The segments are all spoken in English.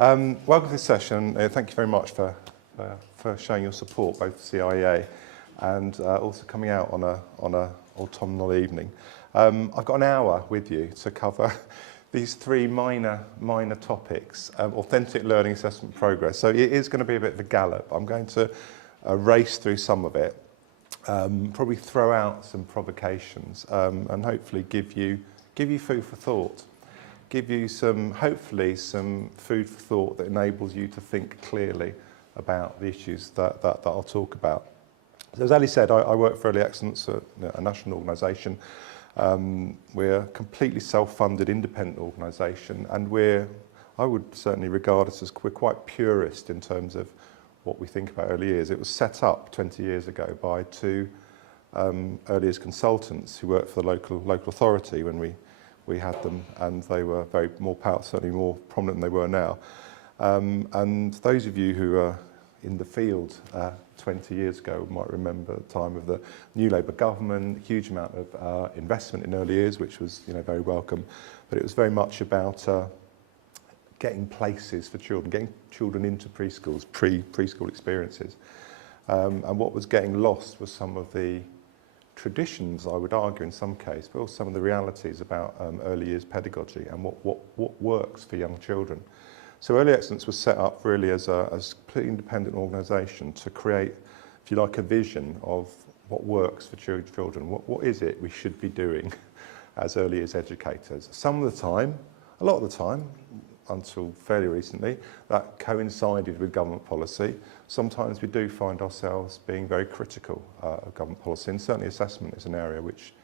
Welcome to this session. Thank you very much for showing your support, both for CIEA and also coming out on a autumnal evening. I've got an hour with you to cover these three minor topics: authentic learning, assessment, progress. So it is going to be a bit of a gallop. I'm going to race through some of it, probably throw out some provocations, and hopefully give you food for thought. Give you hopefully some food for thought that enables you to think clearly about the issues that I'll talk about. So as Ali said, I work for Early Excellence, a national organisation. We're a completely self-funded, independent organisation, and I would certainly regard us as we're quite purist in terms of what we think about early years. It was set up 20 years ago by two early years consultants who worked for the local authority when we had them, and they were certainly more prominent than they were now. And those of you who are in the field 20 years ago might remember the time of the new Labour government, huge amount of investment in early years, which was very welcome. But it was very much about getting places for children, getting children into preschools, preschool experiences. And what was getting lost was some of the traditions, I would argue in some cases, but also some of the realities about early years pedagogy and what works for young children. So Early Excellence was set up really as a completely independent organisation to create, if you like, a vision of what works for children. What is it we should be doing as early years educators? Some of the time, a lot of the time, until fairly recently, that coincided with government policy. Sometimes we do find ourselves being very critical of government policy, and certainly assessment is an area which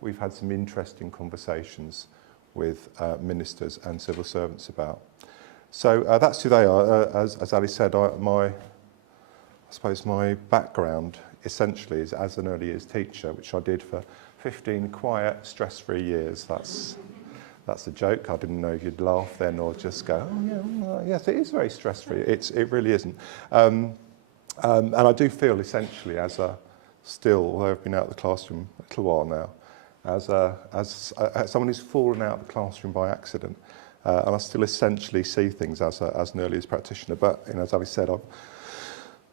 we've had some interesting conversations with ministers and civil servants about. So that's who they are. As Ali said, I suppose my background essentially is as an early years teacher, which I did for 15 quiet, stress-free years. That's a joke. I didn't know if you'd laugh then or just go, oh yeah, well, yes, it is very stress-free. It really isn't. And I do feel essentially although I've been out of the classroom a little while now, as someone who's fallen out of the classroom by accident, and I still essentially see things as an early years practitioner. But as Ali said,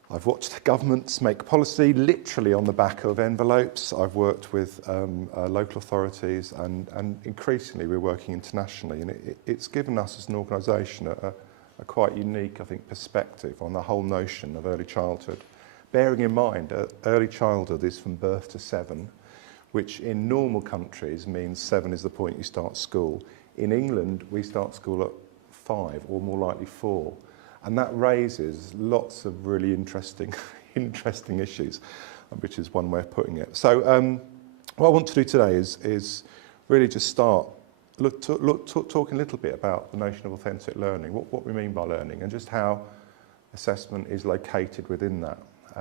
I've watched governments make policy literally on the back of envelopes. I've worked with local authorities, and increasingly we're working internationally. And it's given us as an organisation a quite unique, I think, perspective on the whole notion of early childhood. Bearing in mind, early childhood is from birth to 7, which in normal countries means 7 is the point you start school. In England, we start school at 5, or more likely 4. And that raises lots of really interesting issues, which is one way of putting it. So what I want to do today is really just start talking a little bit about the notion of authentic learning, what we mean by learning, and just how assessment is located within that.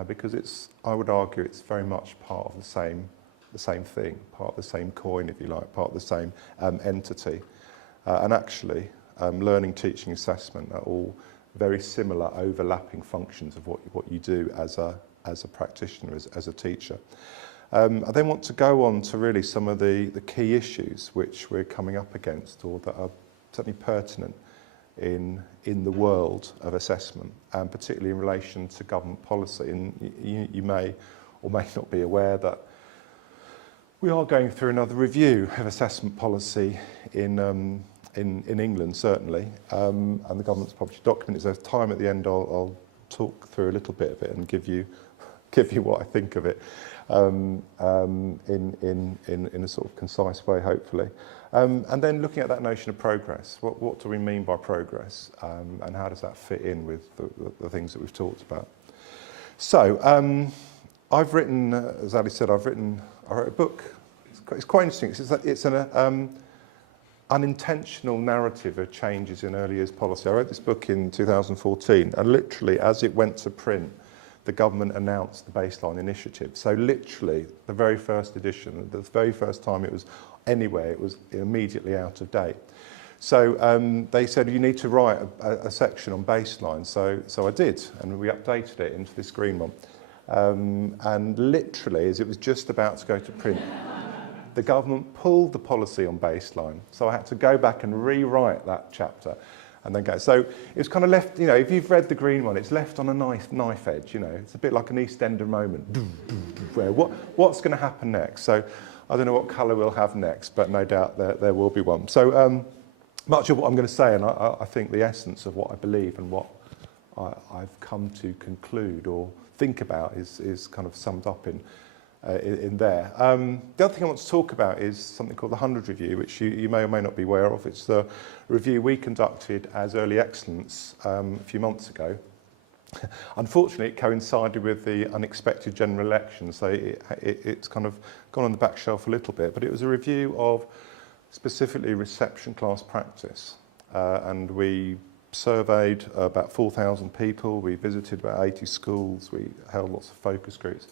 Because I would argue it's very much part of the same thing, part of the same coin, if you like, part of the same entity. And actually, learning, teaching, assessment are all very similar overlapping functions of what you do as a practitioner, as a teacher. I then want to go on to really some of the key issues which we're coming up against, or that are certainly pertinent in the world of assessment, and particularly in relation to government policy. And you may or may not be aware that we are going through another review of assessment policy in England, certainly, and the government's published a document. There's time at the end. I'll talk through a little bit of it and give you what I think of it in a sort of concise way, hopefully. And then looking at that notion of progress. What do we mean by progress, and how does that fit in with the things that we've talked about? So I've written, as Ali said, I wrote a book. It's quite interesting. It's an unintentional narrative of changes in early years policy. I wrote this book in 2014, and literally as it went to print, the government announced the baseline initiative. So literally the very first edition, the very first time it was anywhere, it was immediately out of date. So they said, you need to write a section on baseline. So I did, and we updated it into this green one. And literally, as it was just about to go to print, the government pulled the policy on baseline. So I had to go back and rewrite that chapter. and then go. So it's kind of left, you know, if you've read the green one, it's left on a knife edge, you know. It's a bit like an EastEnder moment. Where what's going to happen next? So I don't know what colour we'll have next, but no doubt there will be one. So much of what I'm going to say, and I think the essence of what I believe and what I've come to conclude or think about is kind of summed up in there. The other thing I want to talk about is something called the 100 Review, which you may or may not be aware of. It's the review we conducted as Early Excellence a few months ago. Unfortunately, it coincided with the unexpected general election, so it's kind of gone on the back shelf a little bit. But it was a review of specifically reception class practice, and we surveyed about 4,000 people, we visited about 80 schools, we held lots of focus groups,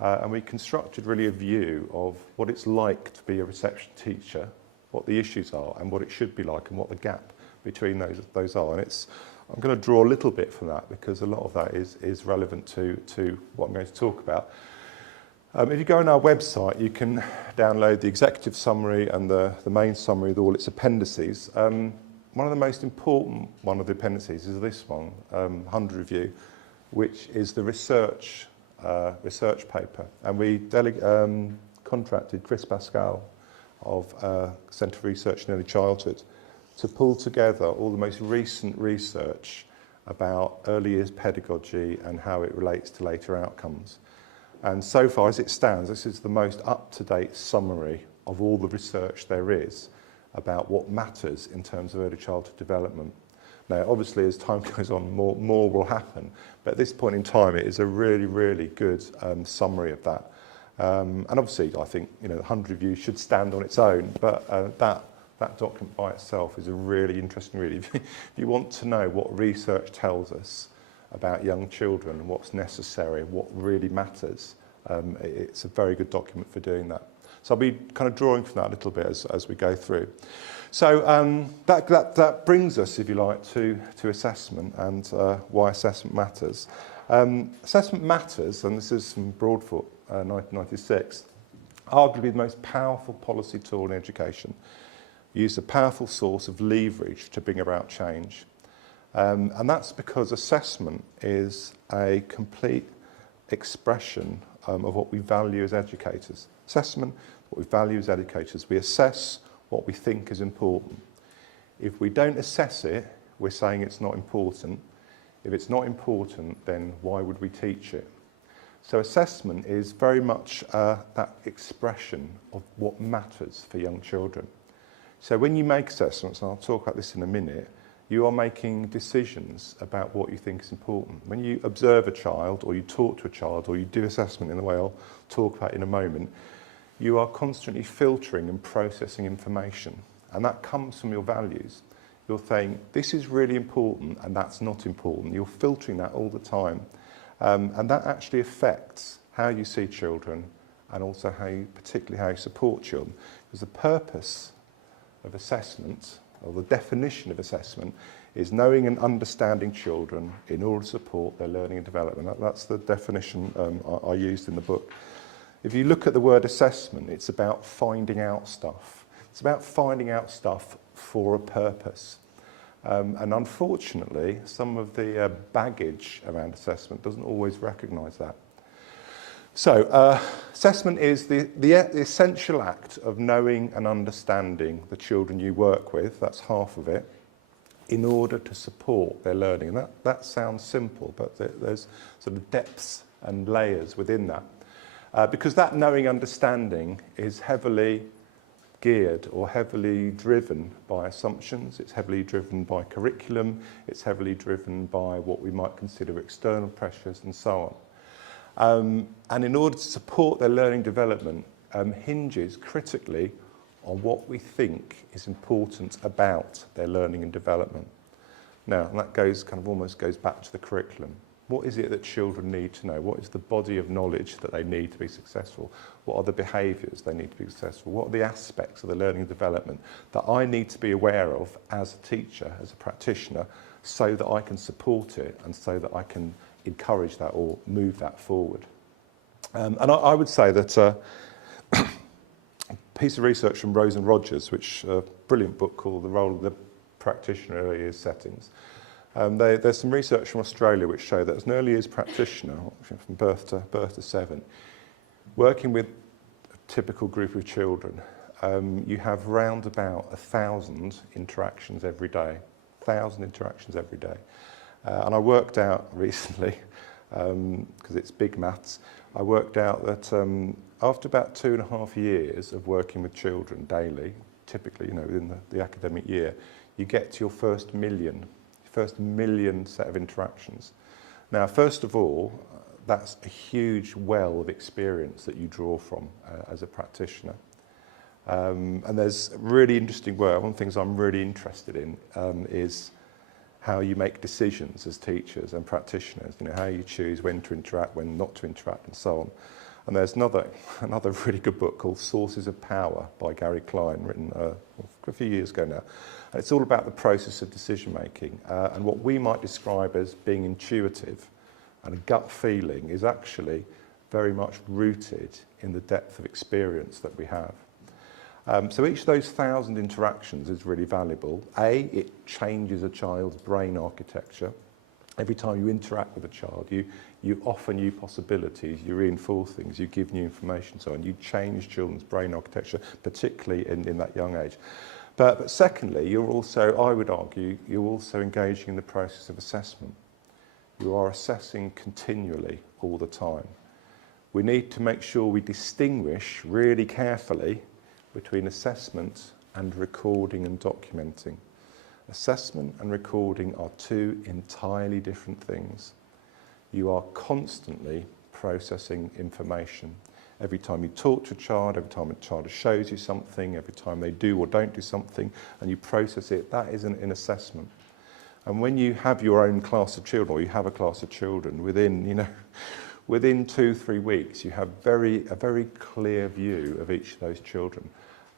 and we constructed really a view of what it's like to be a reception teacher, what the issues are and what it should be like and what the gap between those are. And I'm going to draw a little bit from that because a lot of that is relevant to what I'm going to talk about. If you go on our website, you can download the executive summary and the main summary with all its appendices. One of the most important one of the appendices is this one, 100 Review, which is the research paper. And we contracted Chris Pascal of Centre for Research in Early Childhood to pull together all the most recent research about early years pedagogy and how it relates to later outcomes. And so far as it stands, this is the most up-to-date summary of all the research there is about what matters in terms of early childhood development. Now, obviously, as time goes on, more will happen. But at this point in time, it is a really, really good summary of that. And obviously, I think the 100 Review should stand on its own. But that document by itself is a really interesting read. If you want to know what research tells us about young children and what's necessary, what really matters, it's a very good document for doing that. So I'll be kind of drawing from that a little bit as we go through. So that brings us, if you like, to assessment and why assessment matters. Assessment matters, and this is from Broadfoot, 1996, arguably the most powerful policy tool in education. Used a powerful source of leverage to bring about change. And that's because assessment is a complete expression of what we value as educators. Assessment, what we value as educators. We assess what we think is important. If we don't assess it, we're saying it's not important. If it's not important, then why would we teach it? So assessment is very much that expression of what matters for young children. So when you make assessments, and I'll talk about this in a minute, you are making decisions about what you think is important. When you observe a child, or you talk to a child, or you do assessment in the way I'll talk about in a moment, you are constantly filtering and processing information. And that comes from your values. You're saying, this is really important, and that's not important. You're filtering that all the time. And that actually affects how you see children, and also particularly how you support children. Because the purpose of assessment, or the definition of assessment, is knowing and understanding children in order to support their learning and development. That's the definition I used in the book. If you look at the word assessment, it's about finding out stuff. It's about finding out stuff for a purpose. And unfortunately, some of the baggage around assessment doesn't always recognise that. So, assessment is the essential act of knowing and understanding the children you work with, that's half of it, in order to support their learning. And that sounds simple, but there's sort of depths and layers within that. Because that knowing understanding is heavily geared or heavily driven by assumptions, it's heavily driven by curriculum, it's heavily driven by what we might consider external pressures and so on. And in order to support their learning development, hinges critically on what we think is important about their learning and development. Now, and that almost goes back to the curriculum. What is it that children need to know? What is the body of knowledge that they need to be successful? What are the behaviours they need to be successful? What are the aspects of the learning and development that I need to be aware of as a teacher, as a practitioner, so that I can support it and so that I can encourage that or move that forward? And I would say that a piece of research from Rose and Rogers, which a brilliant book called The Role of the practitioner early years settings. There's some research from Australia which show that as an early years practitioner, from birth to 7, working with a typical group of children, you have round about 1,000 interactions every day. 1,000 interactions every day. And I worked out recently, because it's big maths, I worked out that after about 2.5 years of working with children daily, typically, within the academic year, you get to your first million set of interactions. Now, first of all, that's a huge well of experience that you draw from as a practitioner. And there's really interesting work. One of the things I'm really interested in is how you make decisions as teachers and practitioners, how you choose when to interact, when not to interact, and so on. And there's another really good book called Sources of Power by Gary Klein, written a few years ago now. And it's all about the process of decision making. And what we might describe as being intuitive and a gut feeling is actually very much rooted in the depth of experience that we have. So each of those 1,000 interactions is really valuable. It changes a child's brain architecture. Every time you interact with a child, you offer new possibilities, you reinforce things, you give new information, so on. You change children's brain architecture, particularly in that young age. But secondly, you're also, I would argue, you're also engaging in the process of assessment. You are assessing continually all the time. We need to make sure we distinguish really carefully between assessment and recording and documenting. Assessment and recording are two entirely different things. You are constantly processing information. Every time you talk to a child, every time a child shows you something, every time they do or don't do something, and you process it, that is an assessment. And when you have your own class of children, or you have a class of children, within 2-3 weeks, you have a very clear view of each of those children.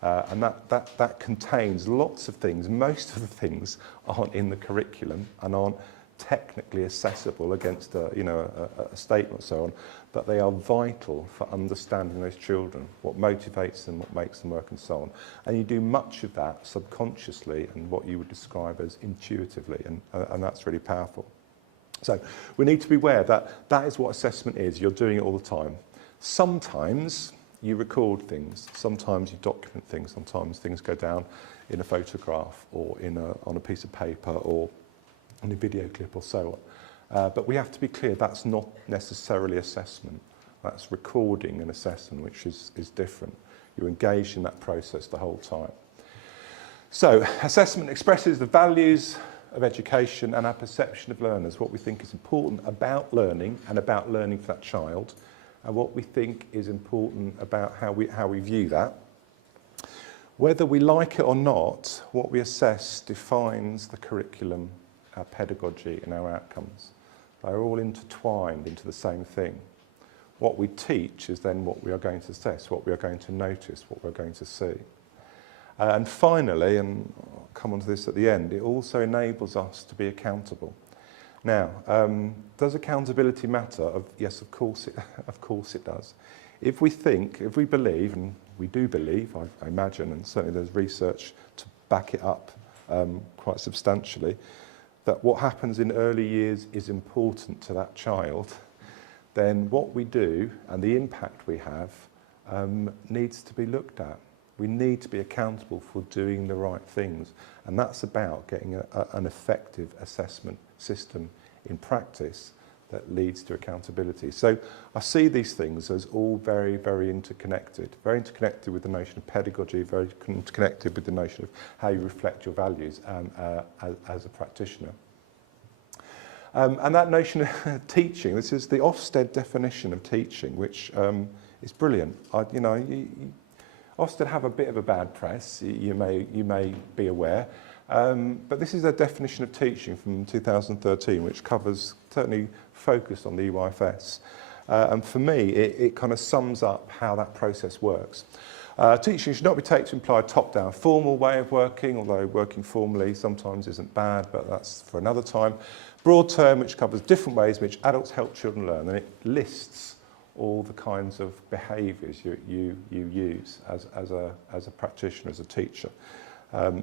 And that contains lots of things. Most of the things aren't in the curriculum and aren't technically accessible against a statement and so on, but they are vital for understanding those children, what motivates them, what makes them work and so on. And you do much of that subconsciously and what you would describe as intuitively, and that's really powerful. So we need to be aware that that is what assessment is. You're doing it all the time. Sometimes you record things, sometimes you document things, sometimes things go down in a photograph or on a piece of paper or in a video clip or so on. But we have to be clear that's not necessarily assessment. That's recording and assessment, which is different. You're engaged in that process the whole time. So assessment expresses the values of education and our perception of learners, what we think is important about learning and about learning for that child, and what we think is important about how we view that. Whether we like it or not, what we assess defines the curriculum, our pedagogy and our outcomes. They're all intertwined into the same thing. What we teach is then what we are going to assess, what we are going to notice, what we're going to see. And finally, and I'll come on to this at the end, it also enables us to be accountable. Now, does accountability matter? Yes, of course it does. If we believe, and we do believe, I imagine, and certainly there's research to back it up quite substantially, that what happens in early years is important to that child, then what we do and the impact we have needs to be looked at. We need to be accountable for doing the right things, and that's about getting an effective assessment system in practice that leads to accountability. So I see these things as all very, very interconnected with the notion of pedagogy, very interconnected with the notion of how you reflect your values as a practitioner. And that notion of teaching, this is the Ofsted definition of teaching, which is brilliant. Ofsted have a bit of a bad press, you may be aware, but this is a definition of teaching from 2013, which covers, certainly focused on the EYFS. And for me, it kind of sums up how that process works. Teaching should not be taken to imply a top-down formal way of working, although working formally sometimes isn't bad, but that's for another time. Broad term, which covers different ways in which adults help children learn, and it lists all the kinds of behaviours you use as a practitioner, as a teacher.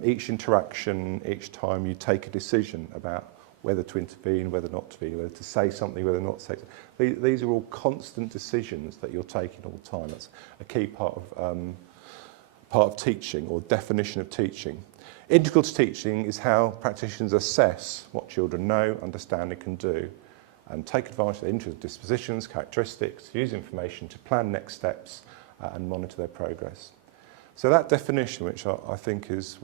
Each interaction, each time you take a decision about whether to intervene, whether not to be, whether to say something, whether not to say something. These are all constant decisions that you're taking all the time. That's a key part of teaching, or definition of teaching. Integral to teaching is how practitioners assess what children know, understand and can do, and take advantage of their interests, dispositions, characteristics, use information to plan next steps and monitor their progress. So that definition, which I think is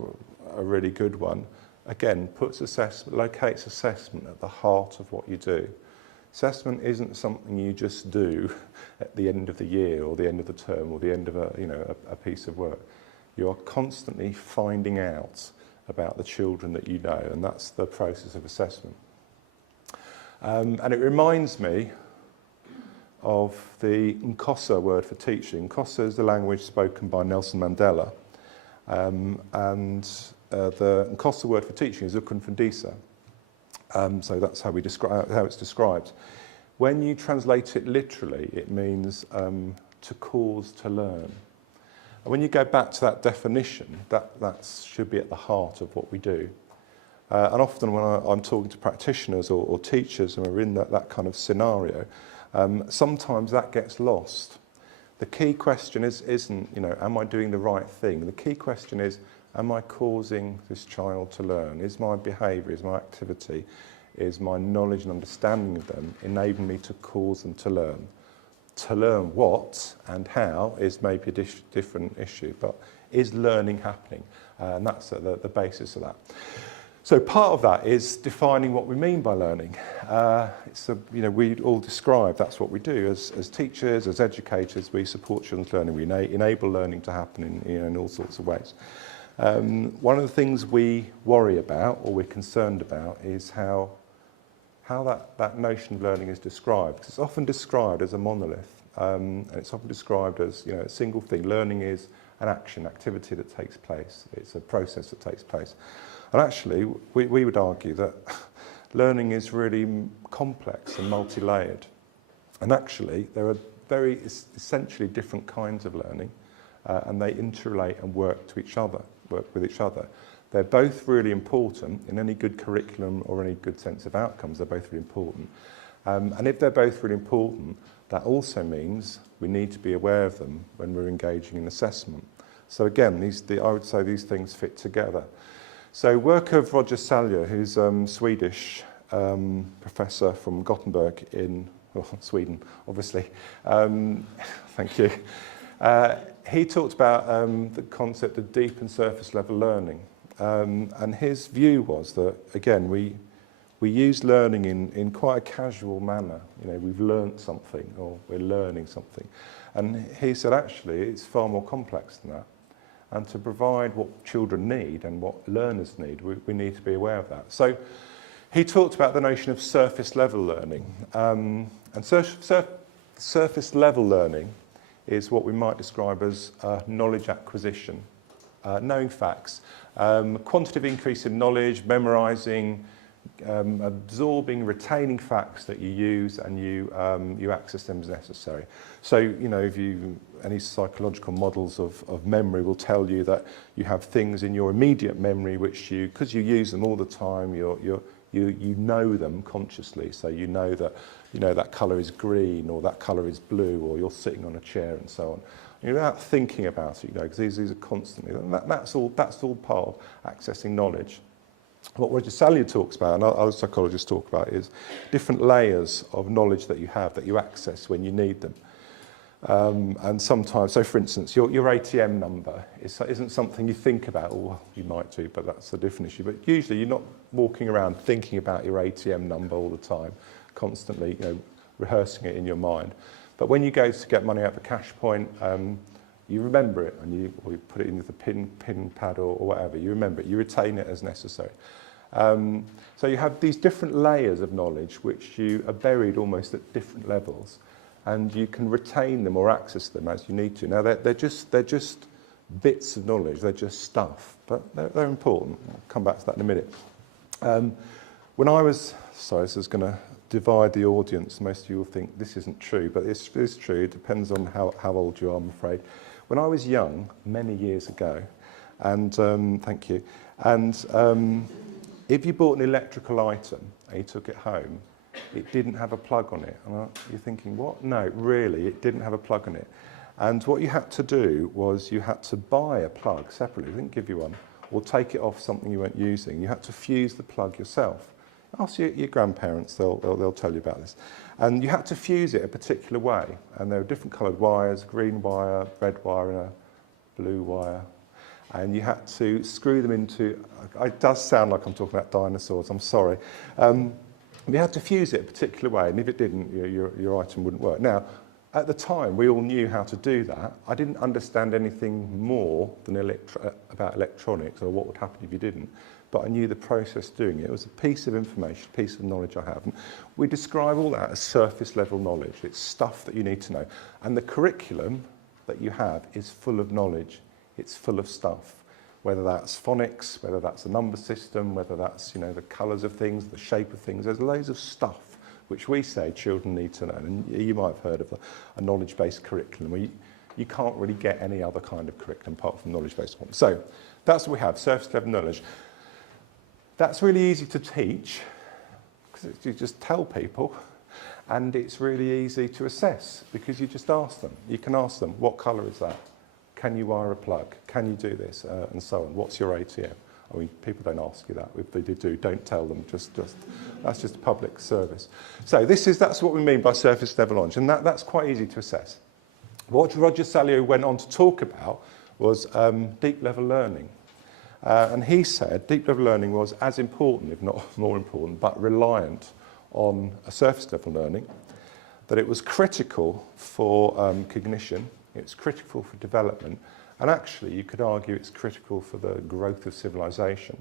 a really good one, again, locates assessment at the heart of what you do. Assessment isn't something you just do at the end of the year or the end of the term or the end of a piece of work. You are constantly finding out about the children that you know, and that's the process of assessment. And it reminds me of the Nkosa word for teaching. Nkosa is the language spoken by Nelson Mandela, the Nkosa word for teaching is ukunfundisa. So that's how it's described. When you translate it literally, it means to cause to learn. And when you go back to that definition, that should be at the heart of what we do. And often when I'm talking to practitioners or teachers and we're in that kind of scenario, sometimes that gets lost. The key question isn't, am I doing the right thing? The key question is, am I causing this child to learn? Is my behaviour, is my activity, is my knowledge and understanding of them enabling me to cause them to learn? To learn what and how is maybe a different issue, but is learning happening? And that's the basis of that. So part of that is defining what we mean by learning. We all describe that's what we do as teachers, as educators. We support children's learning. We enable learning to happen in all sorts of ways. One of the things we worry about or we're concerned about is how that notion of learning is described. It's often described as a monolith, and it's often described as a single thing. Learning is an activity that takes place. It's a process that takes place. And actually, we would argue that learning is really complex and multi-layered. And actually, there are very essentially different kinds of learning, and they interrelate and work with each other. They're both really important in any good curriculum or any good sense of outcomes. They're both really important. And if they're both really important, that also means we need to be aware of them when we're engaging in assessment. So again, I would say these things fit together. So work of Roger Salyer, who's a Swedish professor from Gothenburg in Sweden, obviously. Thank you. He talked about the concept of deep and surface level learning. And his view was that, again, we use learning in quite a casual manner. We've learnt something or we're learning something. And he said, actually, it's far more complex than that. And to provide what children need and what learners need, we need to be aware of that. So he talked about the notion of surface level learning. And surface level learning is what we might describe as knowledge acquisition, knowing facts, quantitative increase in knowledge, memorising, absorbing, retaining facts that you use, and you access them as necessary. So, if any psychological models of memory will tell you that you have things in your immediate memory which because you use them all the time, you know them consciously. So you know that colour is green or that colour is blue, or you're sitting on a chair and so on. You're without thinking about it, because these are constantly. That's all part of accessing knowledge. What Roger Salyer talks about, and other psychologists talk about, is different layers of knowledge that you have, that you access when you need them. And sometimes, so for instance, your ATM number isn't something you think about, or well, you might do, but that's a different issue. But usually you're not walking around thinking about your ATM number all the time, constantly rehearsing it in your mind. But when you go to get money out of a cash point, you remember it, and you put it in the pin pad or whatever. You remember it, you retain it as necessary. So you have these different layers of knowledge which you are buried almost at different levels, and you can retain them or access them as you need to. Now they're just bits of knowledge, they're just stuff, but they're important. I'll come back to that in a minute. When I was, sorry, this is going to divide the audience. Most of you will think this isn't true, but it is true. It depends on how old you are, I'm afraid. When I was young, many years ago, And thank you. And if you bought an electrical item and you took it home, it didn't have a plug on it. And you're thinking, what? No, really, it didn't have a plug on it. And what you had to do was you had to buy a plug separately. They didn't give you one, or take it off something you weren't using. You had to fuse the plug yourself. Ask your grandparents, they'll tell you about this. And you had to fuse it a particular way. And there were different coloured wires, green wire, red wire, and a blue wire. And you had to screw them into, it does sound like I'm talking about dinosaurs, I'm sorry. You had to fuse it a particular way, and if it didn't, your item wouldn't work. Now, at the time, we all knew how to do that. I didn't understand anything more than about electronics or what would happen if you didn't, but I knew the process doing it. It was a piece of information, a piece of knowledge I have. And we describe all that as surface level knowledge. It's stuff that you need to know. And the curriculum that you have is full of knowledge. It's full of stuff, whether that's phonics, whether that's a number system, whether that's, the colours of things, the shape of things. There's loads of stuff which we say children need to learn. And you might have heard of a knowledge-based curriculum where you can't really get any other kind of curriculum apart from knowledge-based one. So that's what we have, surface level knowledge. That's really easy to teach because you just tell people, and it's really easy to assess because you just ask them. You can ask them, what colour is that? Can you wire a plug? Can you do this? And so on. What's your ATM? I mean, people don't ask you that. If they do, don't tell them. That's just public service. So that's what we mean by surface level knowledge, and that's quite easy to assess. What Roger Salio went on to talk about was deep level learning. And he said deep level learning was as important, if not more important, but reliant on a surface level learning, that it was critical for cognition, it's critical for development, and actually you could argue it's critical for the growth of civilization.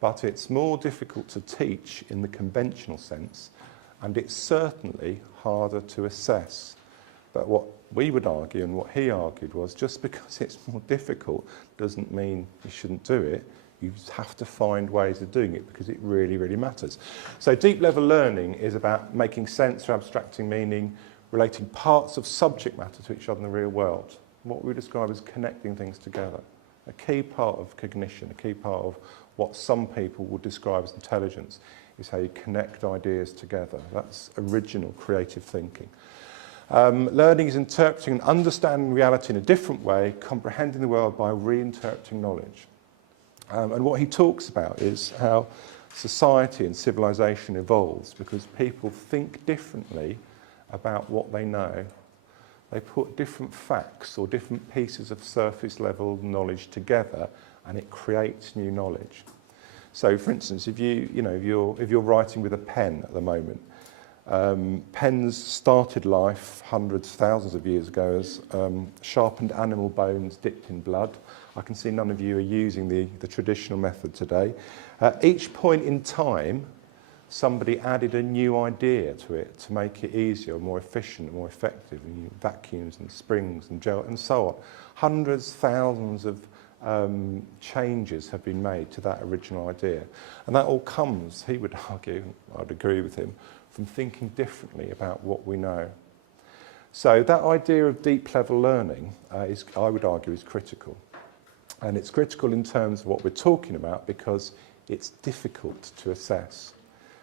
But it's more difficult to teach in the conventional sense, and it's certainly harder to assess. But what we would argue, and what he argued, was just because it's more difficult doesn't mean you shouldn't do it. You have to find ways of doing it because it really, really matters. So deep level learning is about making sense or abstracting meaning, relating parts of subject matter to each other in the real world. What we describe as connecting things together. A key part of cognition, a key part of what some people would describe as intelligence, is how you connect ideas together. That's original creative thinking. Learning is interpreting and understanding reality in a different way, comprehending the world by reinterpreting knowledge. And what he talks about is how society and civilization evolves because people think differently about what they know. They put different facts or different pieces of surface level knowledge together, and it creates new knowledge. So, for instance, if you're writing with a pen at the moment, pens started life hundreds, thousands of years ago as sharpened animal bones dipped in blood. I can see none of you are using the traditional method today. At each point in time, somebody added a new idea to it to make it easier, more efficient, more effective. And vacuums and springs and gel and so on. Hundreds, thousands of changes have been made to that original idea. And that all comes, he would argue, I'd agree with him, from thinking differently about what we know. So that idea of deep level learning, I would argue, is critical. And it's critical in terms of what we're talking about because it's difficult to assess.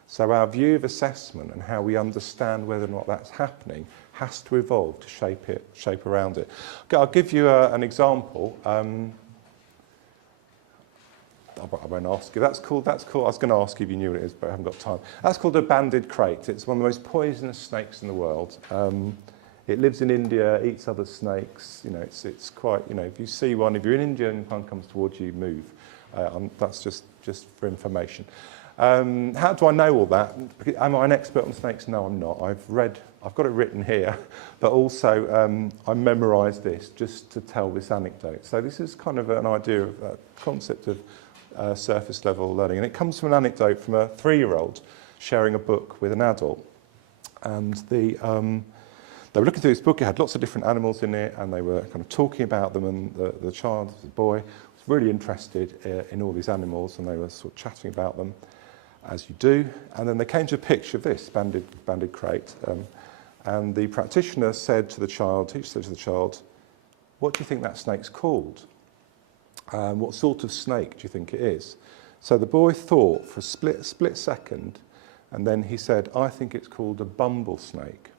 So our view of assessment and how we understand whether or not that's happening has to evolve to shape around it. Okay, I'll give you an example. I won't ask you. That's called, I was going to ask you if you knew what it is, but I haven't got time. That's called a banded crate. It's one of the most poisonous snakes in the world. It lives in India, eats other snakes. It's quite, if you see one, if you're in India and one comes towards you, move. That's just for information. How do I know all that? Am I an expert on snakes? No, I'm not. I've got it written here, but also I memorised this just to tell this anecdote. So this is kind of an idea of a concept of surface level learning, and it comes from an anecdote from a 3-year-old sharing a book with an adult. And they were looking through this book. It had lots of different animals in it, and they were kind of talking about them, and the child, the boy, was really interested in all these animals, and they were sort of chatting about them, as you do. And then they came to a picture of this banded crate, and the practitioner said to the child, "What do you think that snake's called?" What sort of snake do you think it is? So the boy thought for a split second, and then he said, I think it's called a bumble snake.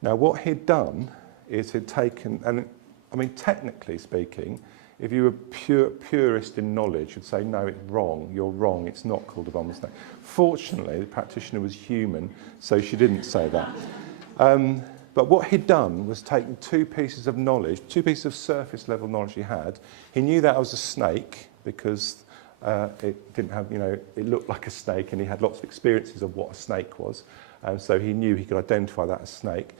Now what he'd done is he'd taken, and I mean technically speaking, if you were purist in knowledge, you'd say, no, it's wrong, you're wrong, it's not called a bumble snake. Fortunately, the practitioner was human, so she didn't say that. But what he'd done was taken two pieces of knowledge, two pieces of surface level knowledge he had. He knew that was a snake because it didn't have, it looked like a snake, and he had lots of experiences of what a snake was. So he knew he could identify that as snake.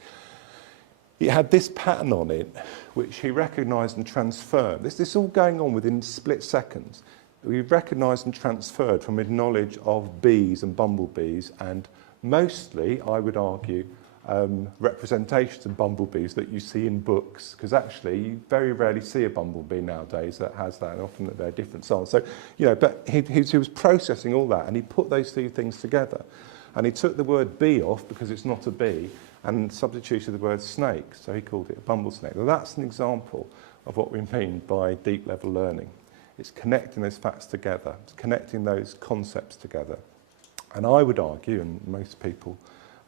It had this pattern on it, which he recognised and transferred. This is all going on within split seconds. We recognised and transferred from his knowledge of bees and bumblebees, and mostly, I would argue, representations of bumblebees that you see in books, because actually you very rarely see a bumblebee nowadays that has that, and often they're different styles. So, but he was processing all that, and he put those two things together. And he took the word bee off because it's not a bee, and substituted the word snake, so he called it a bumble snake. Now that's an example of what we mean by deep level learning. It's connecting those facts together, it's connecting those concepts together. And I would argue, and most people,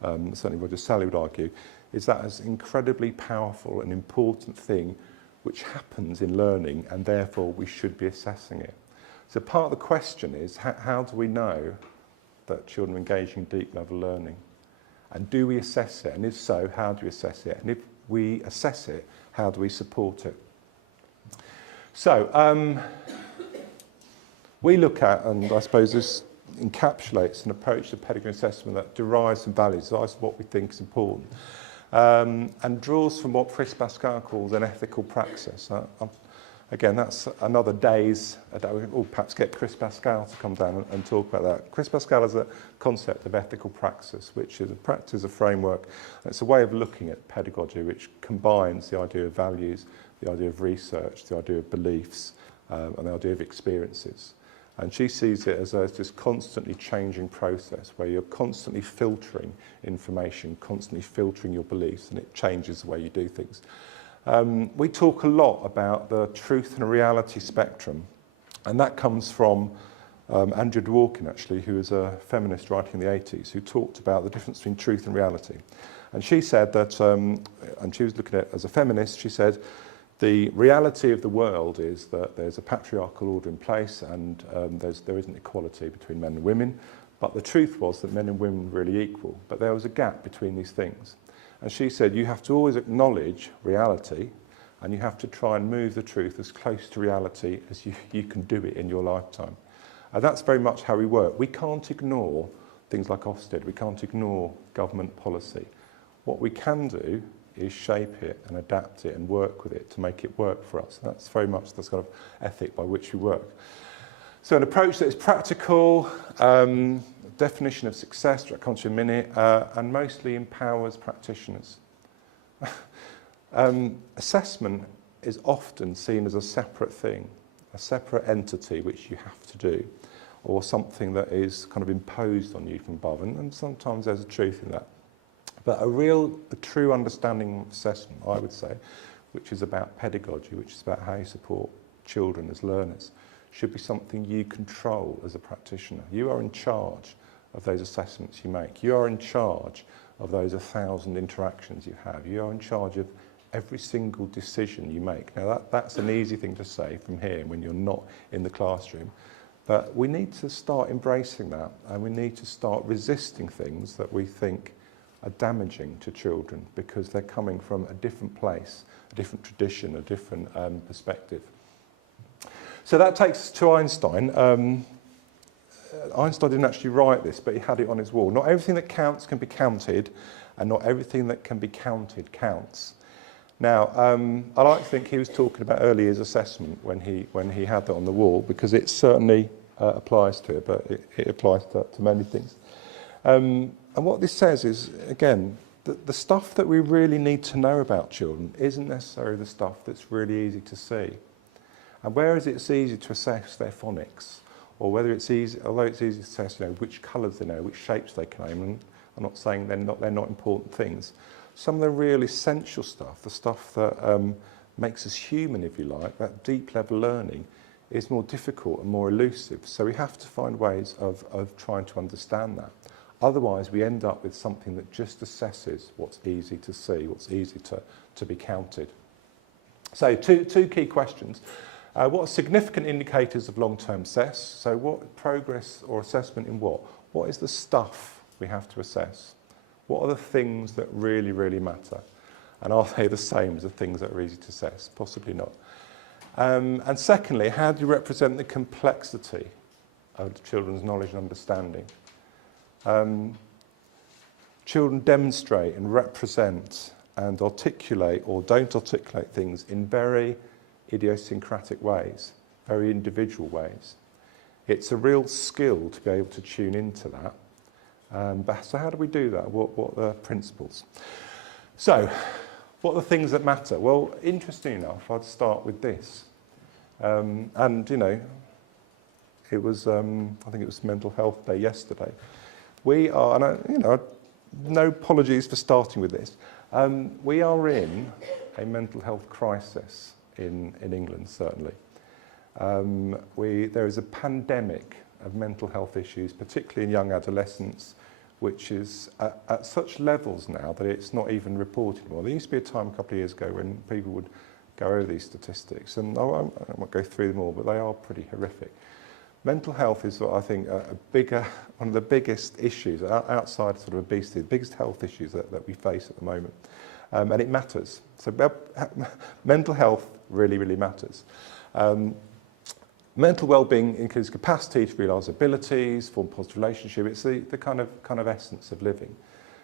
certainly Roger Sally would argue, is that is an incredibly powerful and important thing which happens in learning, and therefore we should be assessing it. So part of the question is, how do we know that children are engaging in deep level learning? And do we assess it? And if so, how do we assess it? And if we assess it, how do we support it? So we look at, and I suppose this encapsulates an approach to pedagogy assessment that derives from values, that's what we think is important, and draws from what Chris Pascal calls an ethical praxis. Again, that's another day's, we'll perhaps get Chris Pascal to come down and talk about that. Chris Pascal has a concept of ethical praxis, which is a practice, a framework. It's a way of looking at pedagogy which combines the idea of values, the idea of research, the idea of beliefs, and the idea of experiences. And she sees it as this constantly changing process where you're constantly filtering information, constantly filtering your beliefs, and it changes the way you do things. We talk a lot about the truth and reality spectrum, and that comes from Jan Dubiel, actually, who was a feminist writing in the 80s, who talked about the difference between truth and reality. And she said that, and she was looking at it as a feminist, she said, the reality of the world is that there's a patriarchal order in place, and there isn't equality between men and women, but the truth was that men and women were really equal, but there was a gap between these things. And she said you have to always acknowledge reality, and you have to try and move the truth as close to reality as you can do it in your lifetime. And that's very much how we work. We can't ignore things like Ofsted, we can't ignore government policy. What we can do is shape it and adapt it and work with it to make it work for us. That's very much the sort of ethic by which we work. So an approach that is practical, definition of success, which I'll come to in a minute, and mostly empowers practitioners. Assessment is often seen as a separate thing, a separate entity which you have to do, or something that is kind of imposed on you from above, and sometimes there's a truth in that. But a true understanding of assessment, I would say, which is about pedagogy, which is about how you support children as learners, should be something you control as a practitioner. You are in charge of those assessments you make. You are in charge of those 1,000 interactions you have. You are in charge of every single decision you make. Now that's an easy thing to say from here when you're not in the classroom, but we need to start embracing that, and we need to start resisting things that we think are damaging to children because they're coming from a different place, a different tradition, a different perspective. So that takes us to Einstein. Einstein didn't actually write this, but he had it on his wall. Not everything that counts can be counted, and not everything that can be counted counts. Now, I like to think he was talking about early years assessment when he had that on the wall, because it certainly applies to it, but it applies to many things. And what this says is, again, the stuff that we really need to know about children isn't necessarily the stuff that's really easy to see. And whereas it's easy to assess their phonics, or whether it's easy, although it's easy to assess, which colours they know, which shapes they can name, and I'm not saying they're not important things. Some of the real essential stuff, the stuff that makes us human, if you like, that deep level learning, is more difficult and more elusive. So we have to find ways of trying to understand that. Otherwise, we end up with something that just assesses what's easy to see, what's easy to be counted. So two key questions. What are significant indicators of long-term success? So what progress or assessment in what? What is the stuff we have to assess? What are the things that really, really matter? And are they the same as the things that are easy to assess? Possibly not. And secondly, how do you represent the complexity of the children's knowledge and understanding? Children demonstrate and represent and articulate or don't articulate things in very idiosyncratic ways, very individual ways. It's a real skill to be able to tune into that. But so how do we do that? What are the principles? So, what are the things that matter? Well, interestingly enough, I'd start with this. And, you know, it was, I think it was Mental Health Day yesterday. We are, and no apologies for starting with this, we are in a mental health crisis in England, certainly. There is a pandemic of mental health issues, particularly in young adolescents, which is at such levels now that it's not even reported anymore. There used to be a time a couple of years ago when people would go over these statistics, and I won't go through them all, but they are pretty horrific. Mental health is, I think, one of the biggest issues outside sort of obesity, the biggest health issues that we face at the moment. And it matters. So mental health really, really matters. Mental well-being includes capacity to realise abilities, form positive relationship. It's the kind of essence of living.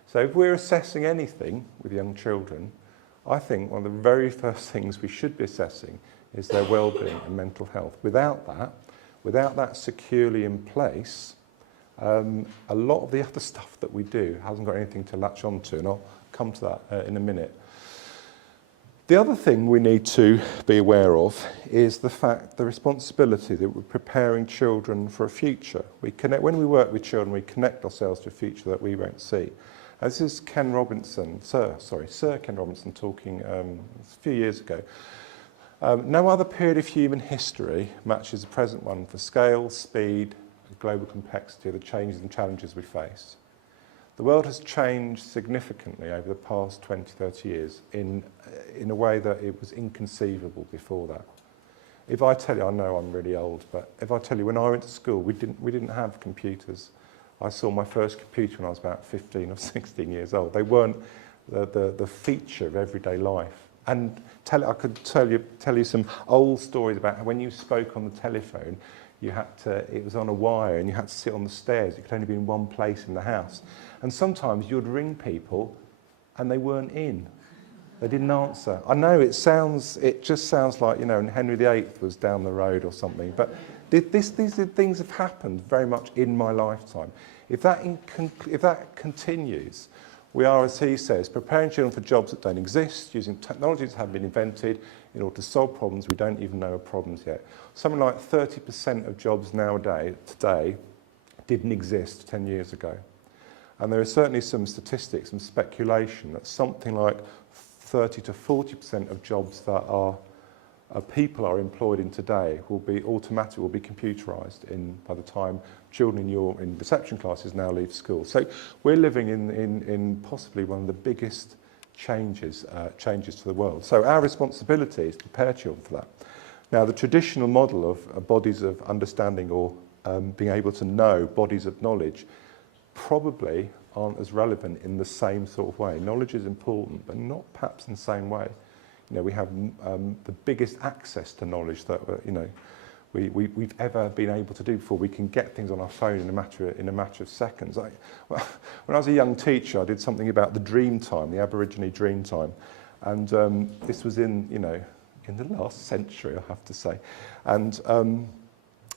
So if we're assessing anything with young children, I think one of the very first things we should be assessing is their well-being and mental health. Without that securely in place, a lot of the other stuff that we do hasn't got anything to latch onto, and I'll come to that in a minute. The other thing we need to be aware of is the responsibility that we're preparing children for a future. When we work with children, we connect ourselves to a future that we won't see. This is Sir Ken Robinson talking a few years ago. No other period of human history matches the present one for scale, speed, and global complexity of the changes and challenges we face. The world has changed significantly over the past 20, 30 years in a way that it was inconceivable before that. If I tell you, I know I'm really old, but if I tell you when I went to school, we didn't have computers. I saw my first computer when I was about 15 or 16 years old. They weren't the feature of everyday life. And I could tell you some old stories about how when you spoke on the telephone, it was on a wire and you had to sit on the stairs. It could only be in one place in the house. And sometimes you'd ring people and they weren't in. They didn't answer. I know it just sounds like, Henry VIII was down the road or something. But these things have happened very much in my lifetime. If that continues, we are, as he says, preparing children for jobs that don't exist, using technologies that haven't been invented in order to solve problems we don't even know are problems yet. Something like 30% of jobs today didn't exist 10 years ago. And there are certainly some statistics and speculation that something like 30 to 40% of jobs that people are employed in today will be computerised by the time children in reception classes now leave school. So we're living in possibly one of the biggest changes to the world. So our responsibility is to prepare children for that. Now, the traditional model of bodies of understanding or being able to know bodies of knowledge probably aren't as relevant in the same sort of way. Knowledge is important, but not perhaps in the same way. We have the biggest access to knowledge that we've ever been able to do before. We can get things on our phone in a matter of seconds. When I was a young teacher, I did something about the dream time, the Aborigine dream time, and this was in the last century, I have to say, and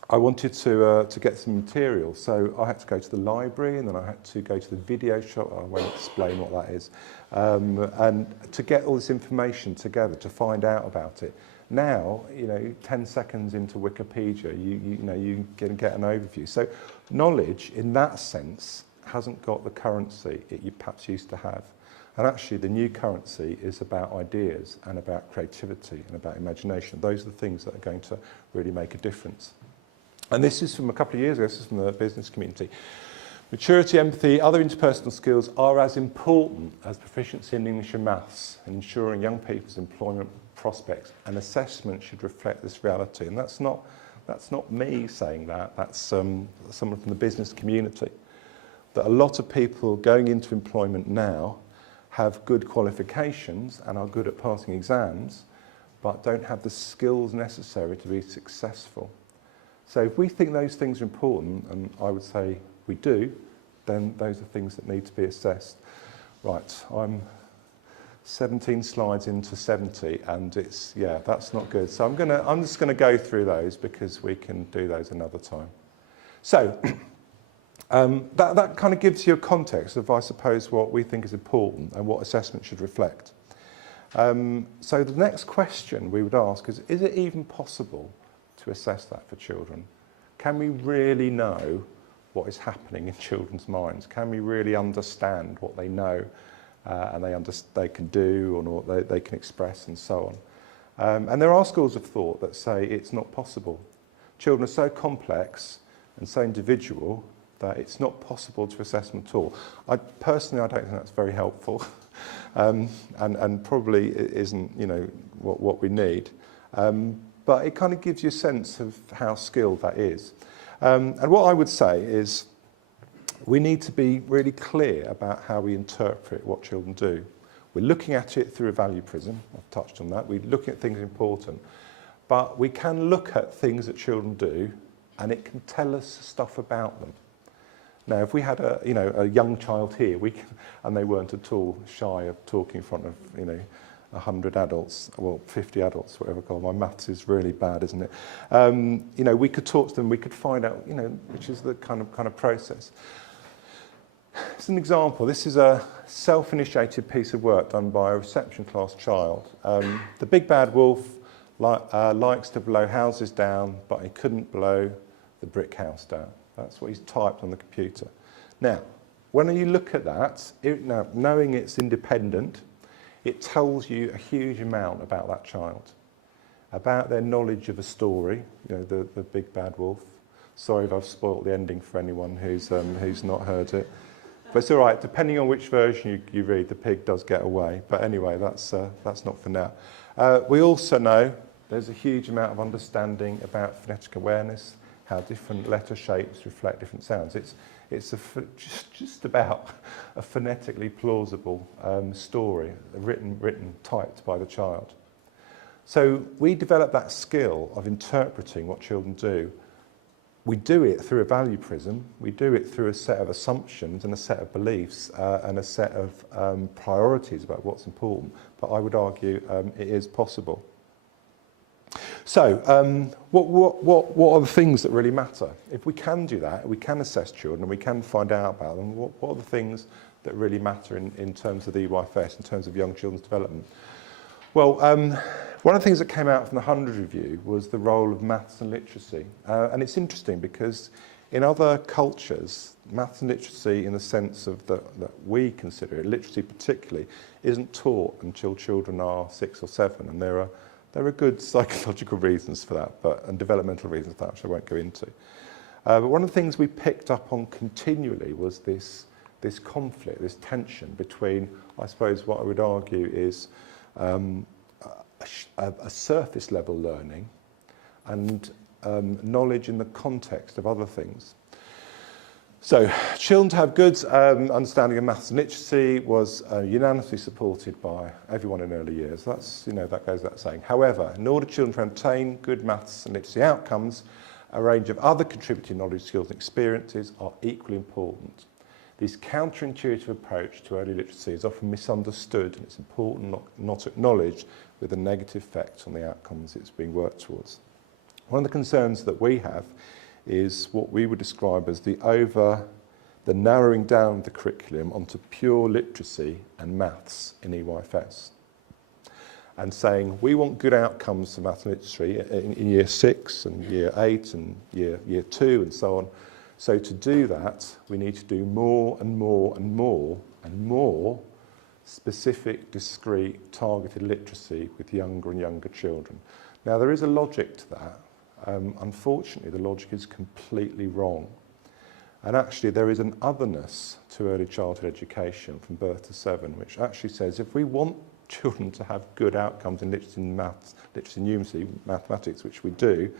I wanted to get some material, so I had to go to the library, and then I had to go to the video shop. I won't explain what that is, and to get all this information together to find out about it. Now, 10 seconds into Wikipedia, you can get an overview. So, knowledge, in that sense, hasn't got the currency it perhaps used to have. And actually the new currency is about ideas and about creativity and about imagination. Those are the things that are going to really make a difference. And this is from a couple of years ago, this is from the business community. Maturity, empathy, other interpersonal skills are as important as proficiency in English and maths in ensuring young people's employment prospects, and assessment should reflect this reality. And that's not me saying that, that's someone from the business community. That a lot of people going into employment now have good qualifications and are good at passing exams, but don't have the skills necessary to be successful. So if we think those things are important, and I would say we do, then those are things that need to be assessed. Right, I'm 17 slides into 70, and it's, yeah, that's not good. So I'm just gonna go through those because we can do those another time. So that kind of gives you a context of, I suppose, what we think is important and what assessment should reflect. So the next question we would ask is it even possible to assess that for children? Can we really know what is happening in children's minds? Can we really understand what they know and they can do, or what they can express, and so on? And there are schools of thought that say it's not possible. Children are so complex and so individual that it's not possible to assess them at all. Personally, I don't think that's very helpful, and probably it isn't, you know, what we need. But it kind of gives you a sense of how skilled that is. And what I would say is we need to be really clear about how we interpret what children do. We're looking at it through a value prism. I've touched on that. We're looking at things important. But we can look at things that children do, and it can tell us stuff about them. Now, if we had a young child here, and they weren't at all shy of talking in front of 100 adults, well, 50 adults, whatever. God, my maths is really bad, isn't it? We could talk to them, we could find out, which is the kind of process. As an example, this is a self-initiated piece of work done by a reception class child. The big bad wolf likes to blow houses down, but he couldn't blow the brick house down. That's what he's typed on the computer. Now, when you look at that, knowing it's independent, it tells you a huge amount about that child, about their knowledge of a story, the big bad wolf. Sorry if I've spoilt the ending for anyone who's not heard it. But it's all right, depending on which version you read, the pig does get away. But anyway, that's not for now. We also know there's a huge amount of understanding about phonetic awareness, how different letter shapes reflect different sounds. It's just about a phonetically plausible story, typed by the child. So we develop that skill of interpreting what children do. We do it through a value prism. We do it through a set of assumptions and a set of beliefs and a set of priorities about what's important. But I would argue it is possible. So, what are the things that really matter? If we can do that, we can assess children and we can find out about them, what are the things that really matter in terms of the EYFS, in terms of young children's development? Well, one of the things that came out from the 100 review was the role of maths and literacy. And it's interesting because in other cultures, maths and literacy, in the sense of that we consider it, literacy particularly, isn't taught until children are 6 or 7, and there are good psychological reasons for that, and developmental reasons for that, which I won't go into. But one of the things we picked up on continually was this conflict, this tension between, I suppose, what I would argue is a surface level learning and knowledge in the context of other things. So, children to have good understanding of maths and literacy was unanimously supported by everyone in early years. That's, that goes without saying. However, in order for children to obtain good maths and literacy outcomes, a range of other contributing knowledge, skills and experiences are equally important. This counterintuitive approach to early literacy is often misunderstood, and it's important not acknowledged, with a negative effect on the outcomes it's being worked towards. One of the concerns that we have is what we would describe as the narrowing down of the curriculum onto pure literacy and maths in EYFS. And saying we want good outcomes for maths and literacy in year 6 and year 8 and year 2 and so on. So to do that, we need to do more and more and more and more specific, discrete, targeted literacy with younger and younger children. Now, there is a logic to that. Unfortunately, the logic is completely wrong. And actually, there is an otherness to early childhood education from birth to 7, which actually says if we want children to have good outcomes in literacy and maths, literacy and numeracy, mathematics, which we do,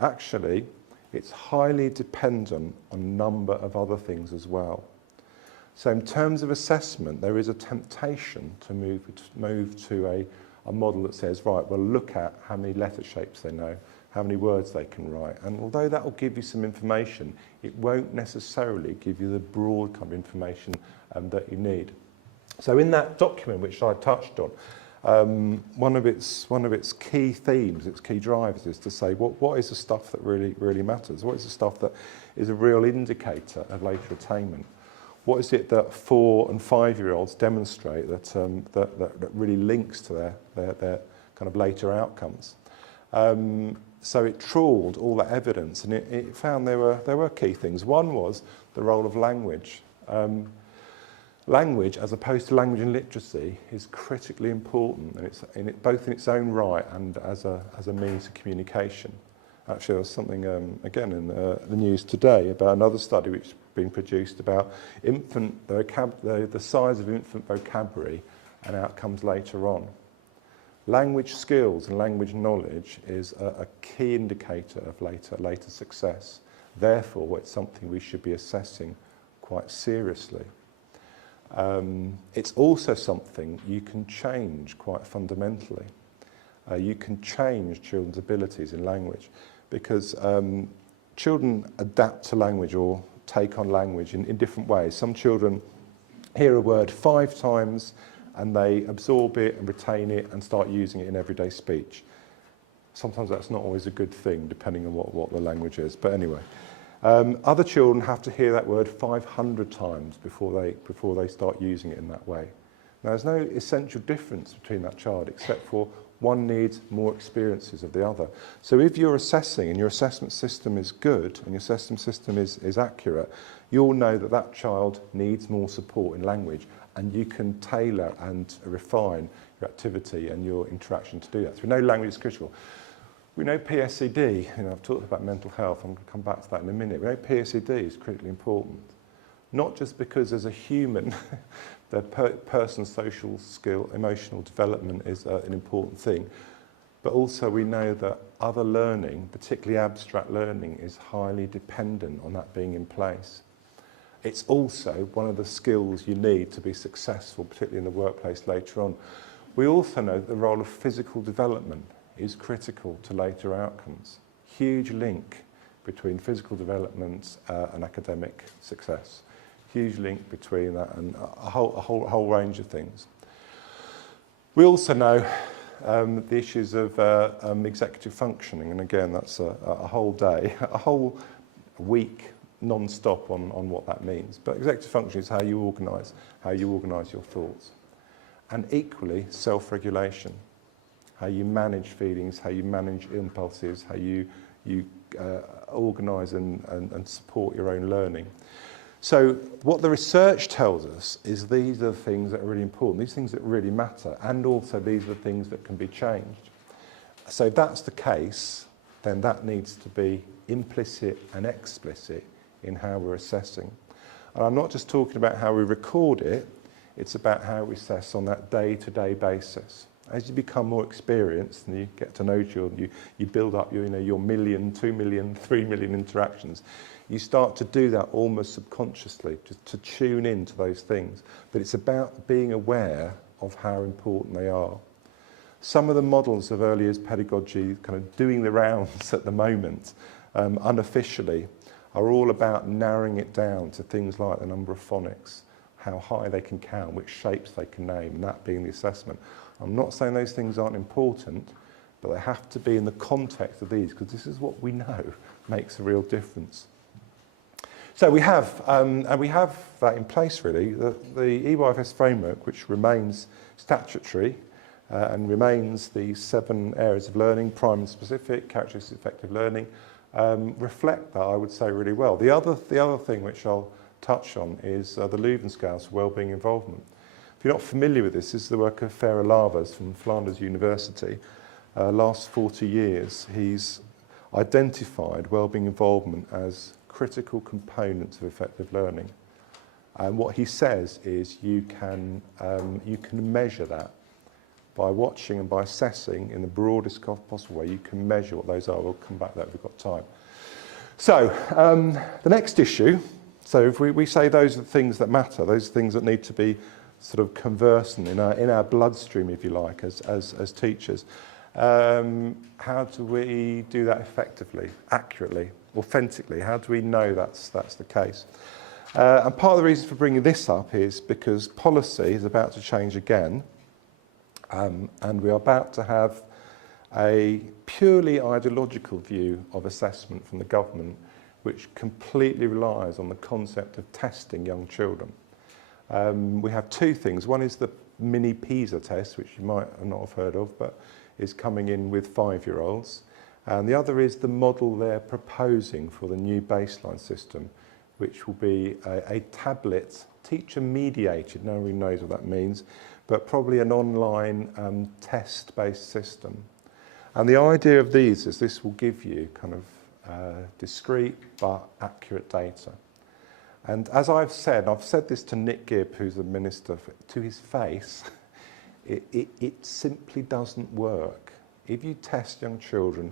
actually, it's highly dependent on a number of other things as well. So in terms of assessment, there is a temptation to move to a model that says, right, well, look at how many letter shapes they know, how many words they can write. And although that will give you some information, it won't necessarily give you the broad kind of information that you need. So in that document, which I touched on, one of its key themes, its key drivers is to say, what is the stuff that really matters? What is the stuff that is a real indicator of later attainment? What is it that 4- and 5-year-olds demonstrate that really links to their kind of later outcomes? So it trawled all that evidence, and it found there were key things. One was the role of language. Language, as opposed to language and literacy, is critically important, and it's both in its own right and as a means of communication. Actually, there was something again in the news today about another study which has been produced about the size of infant vocabulary and outcomes later on. Language skills and language knowledge is a key indicator of later success. Therefore, it's something we should be assessing quite seriously. It's also something you can change quite fundamentally. You can change children's abilities in language because children adapt to language or take on language in different ways. Some children hear a word 5 times and they absorb it and retain it and start using it in everyday speech. Sometimes that's not always a good thing, depending on what the language is. But anyway, other children have to hear that word 500 times before they start using it in that way. Now, there's no essential difference between that child, except for one needs more experiences of the other. So if you're assessing and your assessment system is good and your assessment system is accurate, you'll know that that child needs more support in language, and you can tailor and refine your activity and your interaction to do that. So we know language is critical. We know PSED, I've talked about mental health, I'm going to come back to that in a minute. We know PSED is critically important, not just because as a human, the person's social skill, emotional development is an important thing, but also we know that other learning, particularly abstract learning, is highly dependent on that being in place. It's also one of the skills you need to be successful, particularly in the workplace later on. We also know that the role of physical development is critical to later outcomes. Huge link between physical development and academic success. Huge link between that and a whole range of things. We also know the issues of executive functioning, and again, that's a whole day, a whole week non-stop on what that means. But executive function is how you organise your thoughts. And equally, self-regulation, how you manage feelings, how you manage impulses, how you organise and support your own learning. So what the research tells us is these are the things that are really important, these things that really matter, and also these are the things that can be changed. So if that's the case, then that needs to be implicit and explicit in how we're assessing. And I'm not just talking about how we record it, it's about how we assess on that day-to-day basis. As you become more experienced and you get to know children, you build up your 1 million, 2 million, 3 million interactions, you start to do that almost subconsciously, to tune into those things. But it's about being aware of how important they are. Some of the models of early years pedagogy kind of doing the rounds at the moment, unofficially, are all about narrowing it down to things like the number of phonics, how high they can count, which shapes they can name, and that being the assessment. I'm not saying those things aren't important, but they have to be in the context of these, because this is what we know makes a real difference. So we have, and we have that in place really, the EYFS framework, which remains statutory and remains the 7 areas of learning, primary and specific, characteristics of effective learning, reflect that, I would say, really well. The other thing which I'll touch on is the Leuven scales for wellbeing involvement. If you're not familiar with this is the work of Farah Lavers from Flanders University. Last 40 years, he's identified wellbeing involvement as critical components of effective learning. And what he says is you can measure that by watching and by assessing in the broadest possible way. You can measure what those are. We'll come back to that if we've got time. So the next issue, so if we say those are the things that matter, those things that need to be sort of conversant in our bloodstream, if you like, as teachers, how do we do that effectively, accurately, authentically? How do we know that's the case? And part of the reason for bringing this up is because policy is about to change again, and we are about to have a purely ideological view of assessment from the government, which completely relies on the concept of testing young children. We have two things. One is the mini PISA test, which you might not have heard of, but is coming in with 5-year-olds. And the other is the model they're proposing for the new baseline system, which will be a tablet, teacher-mediated, no one really knows what that means, but probably an online test-based system. And the idea of these is this will give you kind of discrete but accurate data. And as I've said this to Nick Gibb, who's the minister, to his face, it simply doesn't work. If you test young children,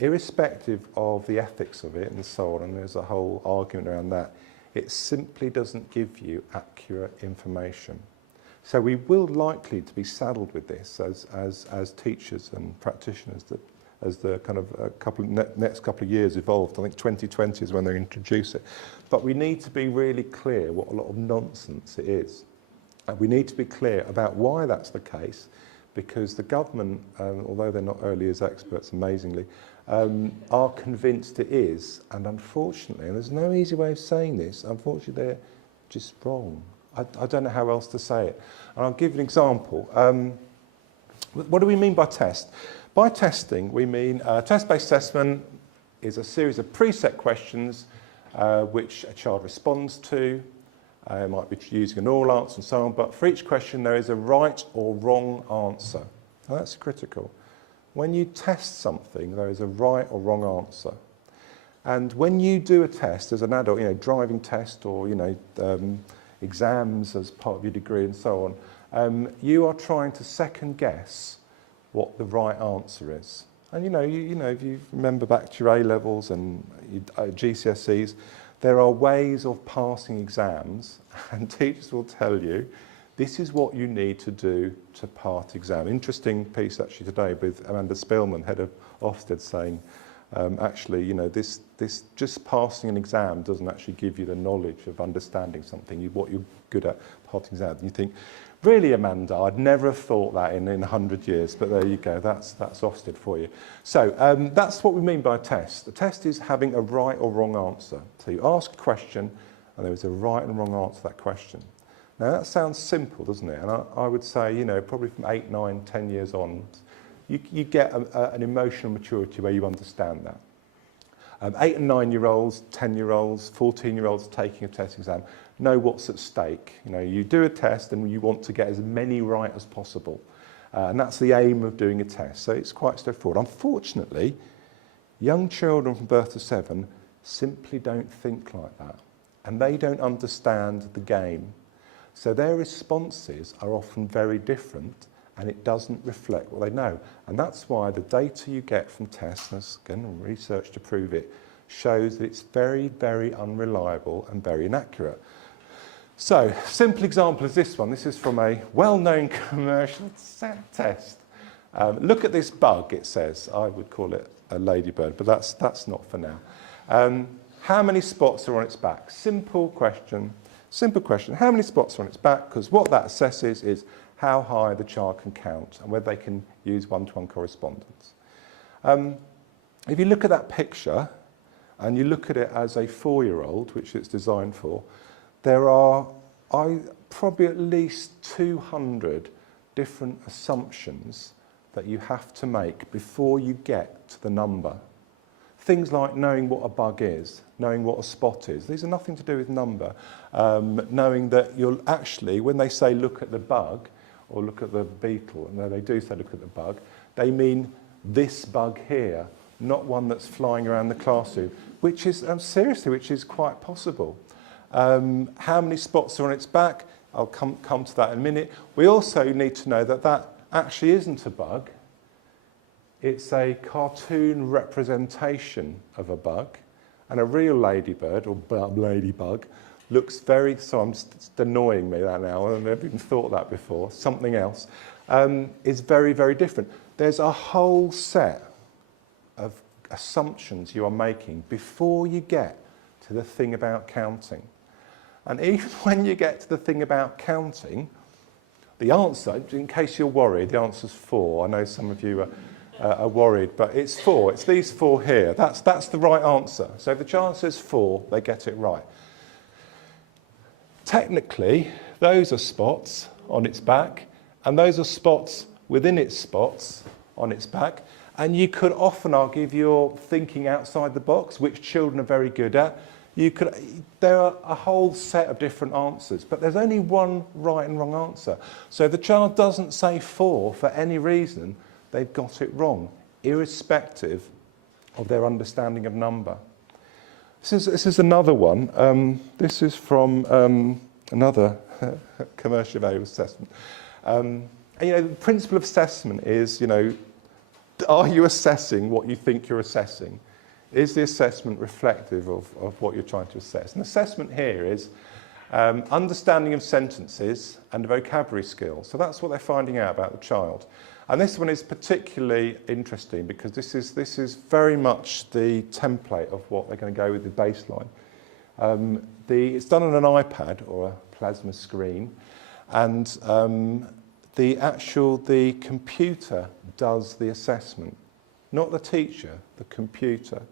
irrespective of the ethics of it and so on, and there's a whole argument around that, it simply doesn't give you accurate information. So we will likely to be saddled with this as teachers and practitioners as the kind of next couple of years evolved. I think 2020 is when they introduce it. But we need to be really clear what a lot of nonsense it is. And we need to be clear about why that's the case, because the government, although they're not early years experts, amazingly, are convinced it is. And unfortunately, and there's no easy way of saying this, unfortunately they're just wrong. I don't know how else to say it. And I'll give you an example. What do we mean by test? By testing, we mean test-based assessment is a series of preset questions which a child responds to. It might be using an oral answer and so on, but for each question there is a right or wrong answer. Now that's critical. When you test something, there is a right or wrong answer. And when you do a test as an adult, driving test or, exams as part of your degree and so on, you are trying to second guess what the right answer is. And if you remember back to your A-levels and GCSEs, there are ways of passing exams, and teachers will tell you this is what you need to do to pass the exam. Interesting piece actually today with Amanda Spillman, head of Ofsted, saying this just passing an exam doesn't actually give you the knowledge of understanding something, what you're good at passing exams. And you think, really, Amanda, I'd never have thought that in 100 years, but there you go, that's Ofsted for you. So that's what we mean by a test. A test is having a right or wrong answer. So you ask a question, and there is a right and wrong answer to that question. Now that sounds simple, doesn't it? And I would say, probably from 8, 9, 10 years on, you get an emotional maturity where you understand that. 8 and 9-year-olds, 10-year-olds, 14-year-olds taking a test exam know what's at stake. You do a test and you want to get as many right as possible. And that's the aim of doing a test. So it's quite straightforward. Unfortunately, young children from birth to 7 simply don't think like that. And they don't understand the game. So their responses are often very different, and it doesn't reflect what they know. And that's why the data you get from tests, and there's again research to prove it, shows that it's very, very unreliable and very inaccurate. So, simple example is this one. This is from a well-known commercial test. Look at this bug, it says. I would call it a ladybird, but that's not for now. How many spots are on its back? Simple question. Simple question. How many spots are on its back? Because what that assesses is how high the child can count and whether they can use one-to-one correspondence. If you look at that picture and you look at it as a 4-year-old, which it's designed for, there are probably at least 200 different assumptions that you have to make before you get to the number. things like knowing what a bug is, knowing what a spot is. These are nothing to do with number. Knowing that you'll actually, when they say look at the bug or look at the beetle, and they do say look at the bug, they mean this bug here, not one that's flying around the classroom, which is, seriously, which is quite possible. How many spots are on its back? I'll come to that in a minute. We also need to know that that actually isn't a bug. It's a cartoon representation of a bug, and a real ladybird or ladybug looks very, so it's annoying me that now, I've never even thought that before, something else, is very, very different. There's a whole set of assumptions you are making before you get to the thing about counting. And even when you get to the thing about counting, the answer, in case you're worried, the answer's 4. I know some of you are worried, but it's 4. It's these 4 here. That's the right answer. So if the child says 4, they get it right. Technically, those are spots on its back, and those are spots within its spots on its back. And you could often argue, if you're thinking outside the box, which children are very good at, there are a whole set of different answers, but there's only one right and wrong answer. So if the child doesn't say 4 for any reason, they've got it wrong, irrespective of their understanding of number. This is another one. This is from another commercial value assessment. And, the principle of assessment is, are you assessing what you think you're assessing? Is the assessment reflective of what you're trying to assess? An assessment here is understanding of sentences and vocabulary skills. So that's what they're finding out about the child. And this one is particularly interesting because this is very much the template of what they're going to go with the baseline. It's done on an iPad or a plasma screen, and the computer does the assessment, not the teacher, the computer.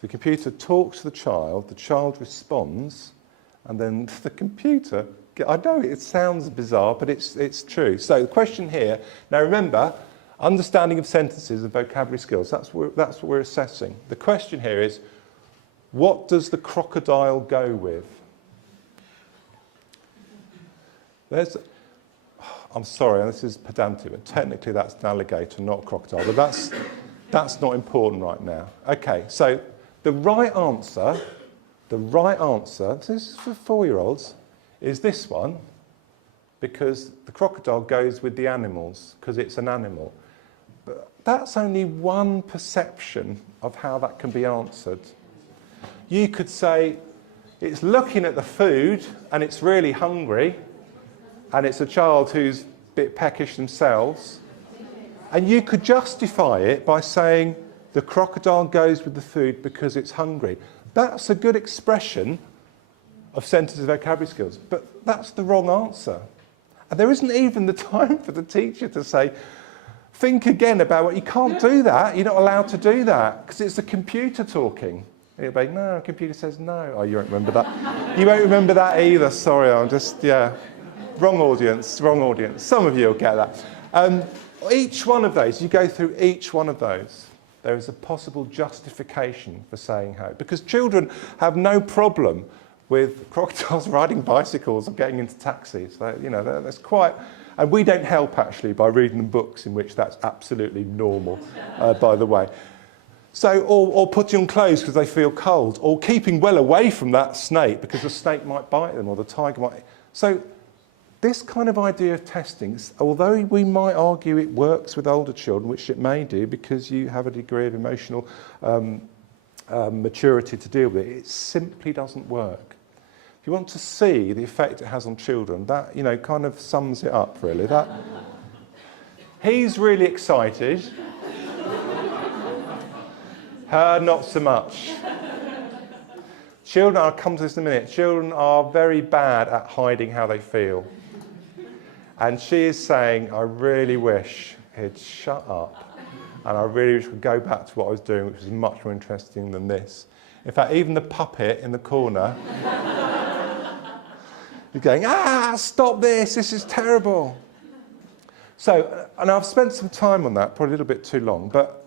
The computer talks to the child responds, and then the computer, I know it sounds bizarre, but it's true. So the question here, now remember, understanding of sentences and vocabulary skills, that's what we're assessing. The question here is, what does the crocodile go with? I'm sorry, this is pedantic, but technically that's an alligator, not a crocodile, but that's not important right now. Okay, so the right answer, this is for 4-year-olds, is this one, because the crocodile goes with the animals, because it's an animal. But that's only one perception of how that can be answered. You could say, it's looking at the food, and it's really hungry, and it's a child who's a bit peckish themselves, and you could justify it by saying, the crocodile goes with the food because it's hungry. That's a good expression of sentences and vocabulary skills, but that's the wrong answer. And there isn't even the time for the teacher to say, think again about what, you can't do that, you're not allowed to do that, because it's the computer talking. And you'll be, no, the computer says no. Oh, you won't remember that. You won't remember that either, sorry, I'm just, wrong audience. Some of you will get that. Each one of those, you go through each one of those, there is a possible justification for saying how. Because children have no problem with crocodiles riding bicycles or getting into taxis. That's quite... And we don't help, actually, by reading them books in which that's absolutely normal, by the way. So, or putting on clothes because they feel cold, or keeping well away from that snake because the snake might bite them or the tiger might... So, this kind of idea of testing, although we might argue it works with older children, which it may do because you have a degree of emotional maturity to deal with it, it simply doesn't work. If you want to see the effect it has on children, that kind of sums it up really. He's really excited. Her not so much. Children, I'll come to this in a minute, children are very bad at hiding how they feel. And she is saying, I really wish he'd shut up, and I really wish we'd go back to what I was doing, which was much more interesting than this. In fact, even the puppet in the corner is going, stop this is terrible. So, and I've spent some time on that, probably a little bit too long, but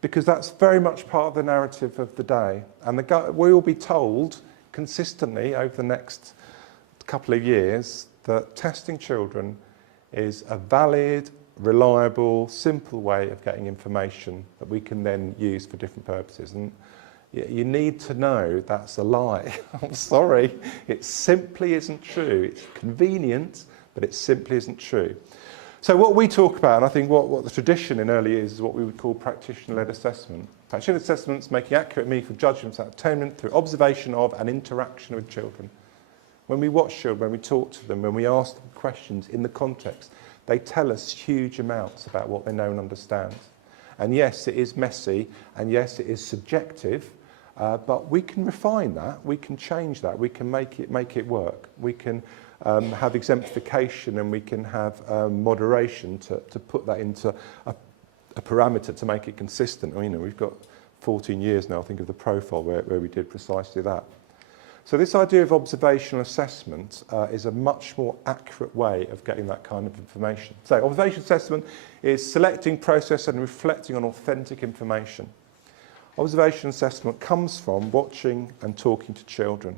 because that's very much part of the narrative of the day. And we will be told consistently over the next couple of years that testing children is a valid, reliable, simple way of getting information that we can then use for different purposes. And you need to know that's a lie. I'm sorry, it simply isn't true. It's convenient, but it simply isn't true. So what we talk about, and I think what the tradition in early years is what we would call practitioner-led assessment. Practitioner assessments making accurate, meaningful judgments at attainment through observation of and interaction with children. When we watch children, when we talk to them, when we ask them questions in the context, they tell us huge amounts about what they know and understand. And yes, it is messy, and yes, it is subjective, but we can refine that, we can change that, we can make it work. We can have exemplification, and we can have moderation to put that into a parameter to make it consistent. You know, we've got 14 years now, I think, of the profile where we did precisely that. So this idea of observational assessment is a much more accurate way of getting that kind of information. So observation assessment is selecting, processing and reflecting on authentic information. Observation assessment comes from watching and talking to children,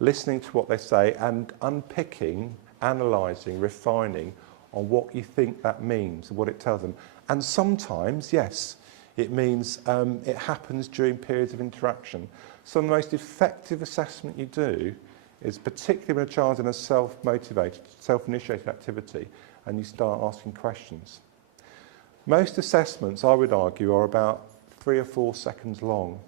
listening to what they say and unpicking, analysing, refining on what you think that means and what it tells them. And sometimes, yes, it means it happens during periods of interaction. So the most effective assessment you do is particularly when a child's in a self-motivated, self-initiated activity and you start asking questions. Most assessments, I would argue, are about 3 or 4 seconds long.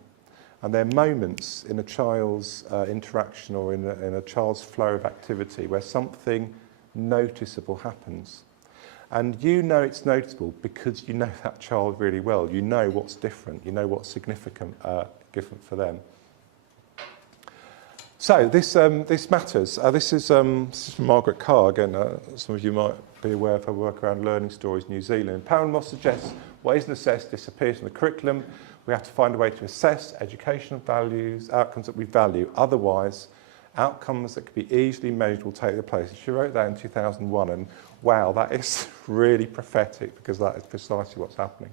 And they're moments in a child's interaction or in a child's flow of activity where something noticeable happens. And you know it's noticeable because you know that child really well. You know what's different. You know what's significant for them. So this matters. This is from Margaret Carr. Again, some of you might be aware of her work around learning stories in New Zealand. Powell Moss suggests what isn't assessed disappears from the curriculum. We have to find a way to assess educational values, outcomes that we value. Otherwise, outcomes that could be easily measured will take their place. She wrote that in 2001, and wow, that is really prophetic because that is precisely what's happening.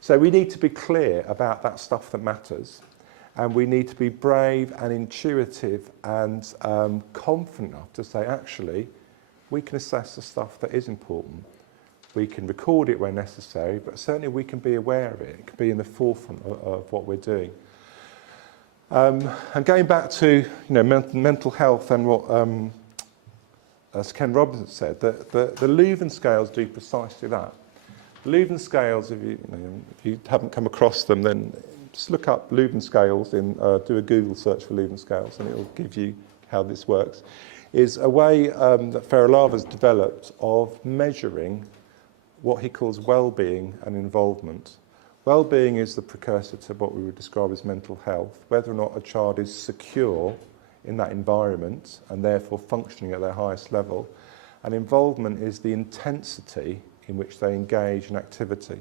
So we need to be clear about that stuff that matters, and we need to be brave and intuitive and confident enough to say, actually, we can assess the stuff that is important. We can record it where necessary, but certainly we can be aware of it. It can be in the forefront of what we're doing. And going back to mental health and what as Ken Robinson said, the Leuven scales do precisely that. The Leuven scales, if you haven't come across them, then just look up Leuven scales, do a Google search for Leuven scales, and it will give you how this works. Is a way that Ferralava's developed of measuring what he calls well-being and involvement. Well-being is the precursor to what we would describe as mental health, whether or not a child is secure in that environment and therefore functioning at their highest level. And involvement is the intensity in which they engage in activity.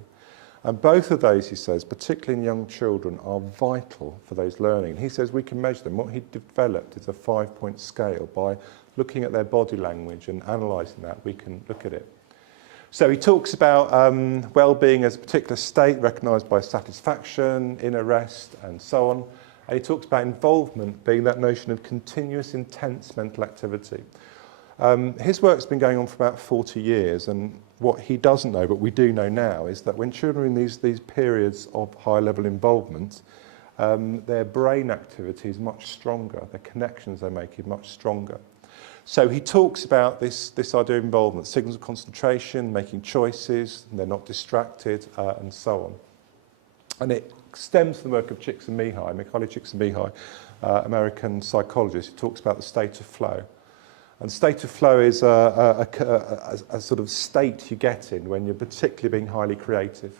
And both of those, he says, particularly in young children, are vital for those learning. And he says we can measure them. What he developed is a 5-point scale. By looking at their body language and analysing that, we can look at it. So he talks about well-being as a particular state recognised by satisfaction, inner rest, and so on. And he talks about involvement being that notion of continuous, intense mental activity. His work's been going on for about 40 years, and what he doesn't know, but we do know now, is that when children are in these periods of high-level involvement, their brain activity is much stronger, the connections they make are much stronger. So he talks about this idea of involvement, signals of concentration, making choices, and they're not distracted, and so on. And it stems from the work of Csikszentmihalyi, Mihaly Csikszentmihalyi, American psychologist, who talks about the state of flow. And state of flow is a sort of state you get in when you're particularly being highly creative,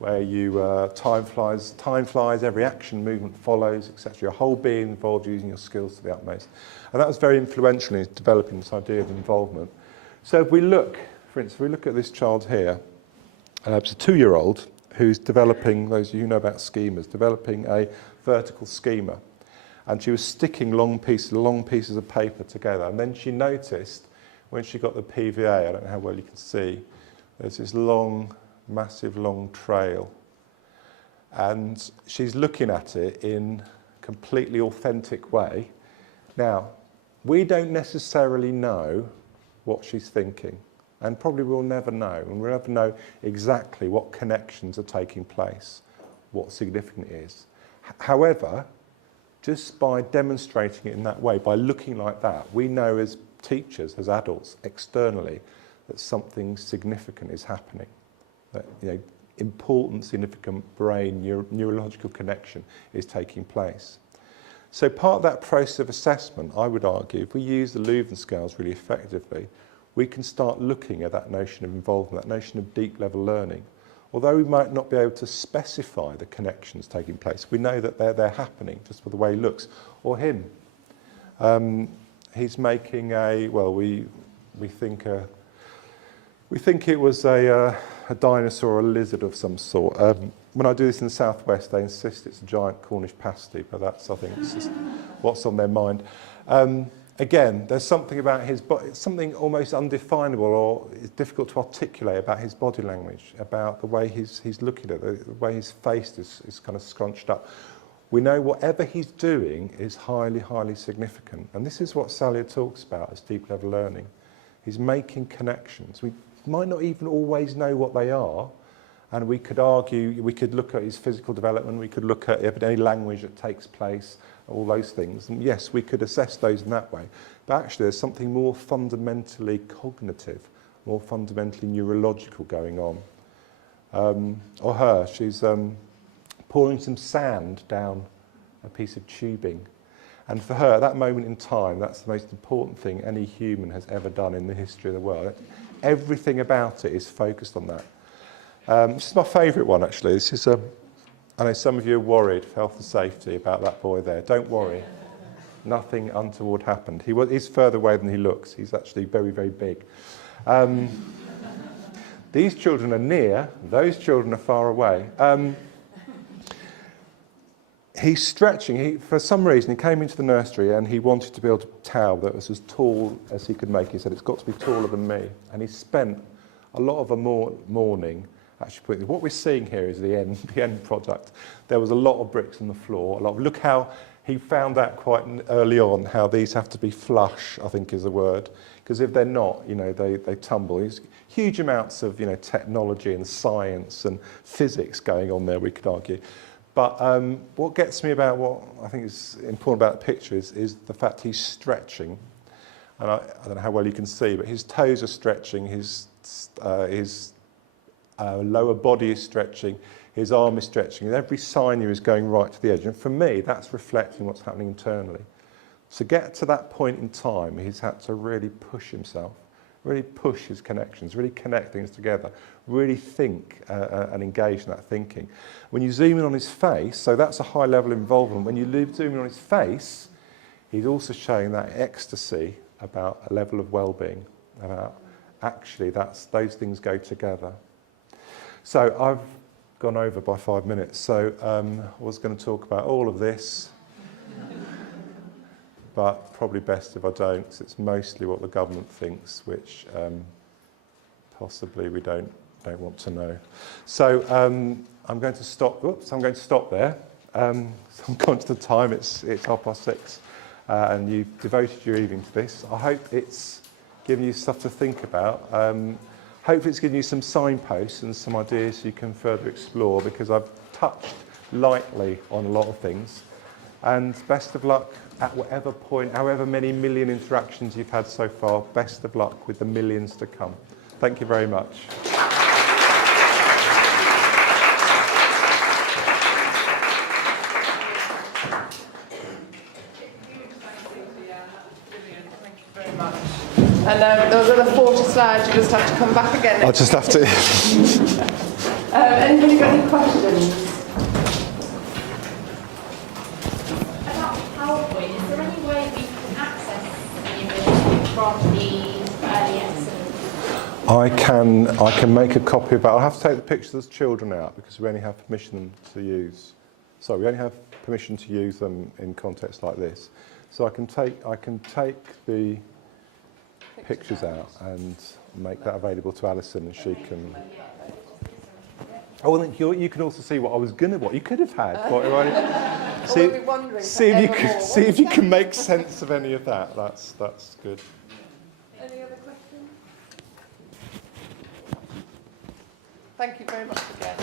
where you time flies, every action, movement follows, etc. Your whole being involved, using your skills to the utmost. And that was very influential in developing this idea of involvement. So if we look, for instance, we look at this child here, it's a 2-year-old who's developing, those of you who know about schemas, developing a vertical schema. And she was sticking long pieces of paper together. And then she noticed, when she got the PVA, I don't know how well you can see, there's this long, massive long trail. and she's looking at it in a completely authentic way. Now, we don't necessarily know what she's thinking, and probably we'll never know, and we'll never know exactly what connections are taking place, what significant it is. However, just by demonstrating it in that way, by looking like that, we know as teachers, as adults, externally, that something significant is happening. That, important, significant brain, neurological connection is taking place. So part of that process of assessment, I would argue, if we use the Leuven scales really effectively, we can start looking at that notion of involvement, that notion of deep level learning. Although we might not be able to specify the connections taking place, we know that they're happening just by the way he looks. Or him. He's making we think it was a dinosaur or a lizard of some sort. When I do this in the southwest, they insist it's a giant Cornish pasty, but that's, I think, it's just what's on their mind. Again, there's something about his body, something almost undefinable or it's difficult to articulate about his body language, about the way he's looking at it, the way his face is kind of scrunched up. We know whatever he's doing is highly, highly significant. And this is what CIEA talks about as deep level learning. He's making connections. We might not even always know what they are. And we could argue, we could look at his physical development, we could look at any language that takes place, all those things. And yes, we could assess those in that way. But actually, there's something more fundamentally cognitive, more fundamentally neurological going on. Or her, she's pouring some sand down a piece of tubing. And for her, at that moment in time, that's the most important thing any human has ever done in the history of the world. Everything about it is focused on that. This is my favourite one, actually. This is I know some of you are worried for health and safety about that boy there. Don't worry. Nothing untoward happened. He's further away than he looks. He's actually very, very big. These children are near. Those children are far away. He's stretching. For some reason, he came into the nursery and he wanted to build a tower that was as tall as he could make. He said, it's got to be taller than me. And he spent a lot of a morning actually what we're seeing here is the end product. There was a lot of bricks on the floor. Look how he found out quite early on how these have to be flush, I think is the word. Because if they're not, they tumble. There's huge amounts of, technology and science and physics going on there, we could argue. But what gets me about what I think is important about the picture is the fact he's stretching. And I don't know how well you can see, but his toes are stretching, his lower body is stretching, his arm is stretching, and every sinew is going right to the edge. And for me, that's reflecting what's happening internally. To get to that point in time, he's had to really push himself, really push his connections, really connect things together, really think and engage in that thinking. When you zoom in on his face, so that's a high level of involvement. When you zoom in on his face, he's also showing that ecstasy about a level of well-being, about actually those things go together. So I've gone over by 5 minutes, so I was going to talk about all of this, but probably best if I don't, because it's mostly what the government thinks, which possibly we don't want to know. So I'm going to stop. Oops, I'm going to stop there. So I'm gone to the time. It's 6:30, and you've devoted your evening to this. I hope it's given you stuff to think about. Hopefully it's given you some signposts and some ideas you can further explore, because I've touched lightly on a lot of things. And best of luck at whatever point, however many million interactions you've had so far, best of luck with the millions to come. Thank you very much. And those are the 40 slides, you just have to come back again. I'll just have to. Anybody got any questions? About PowerPoint, is there any way we can access the image from the early excellence? I can make a copy of it. I'll have to take the pictures of the children out because we only have permission to use. Sorry, we only have permission to use them in contexts like this. So I can take the pictures out and make that available to Alison, and she can. Oh, well, then you can also see what you could have had. We'll be wondering see if you forevermore. can see if you can make sense of any of that. That's good. Any other questions? Thank you very much again.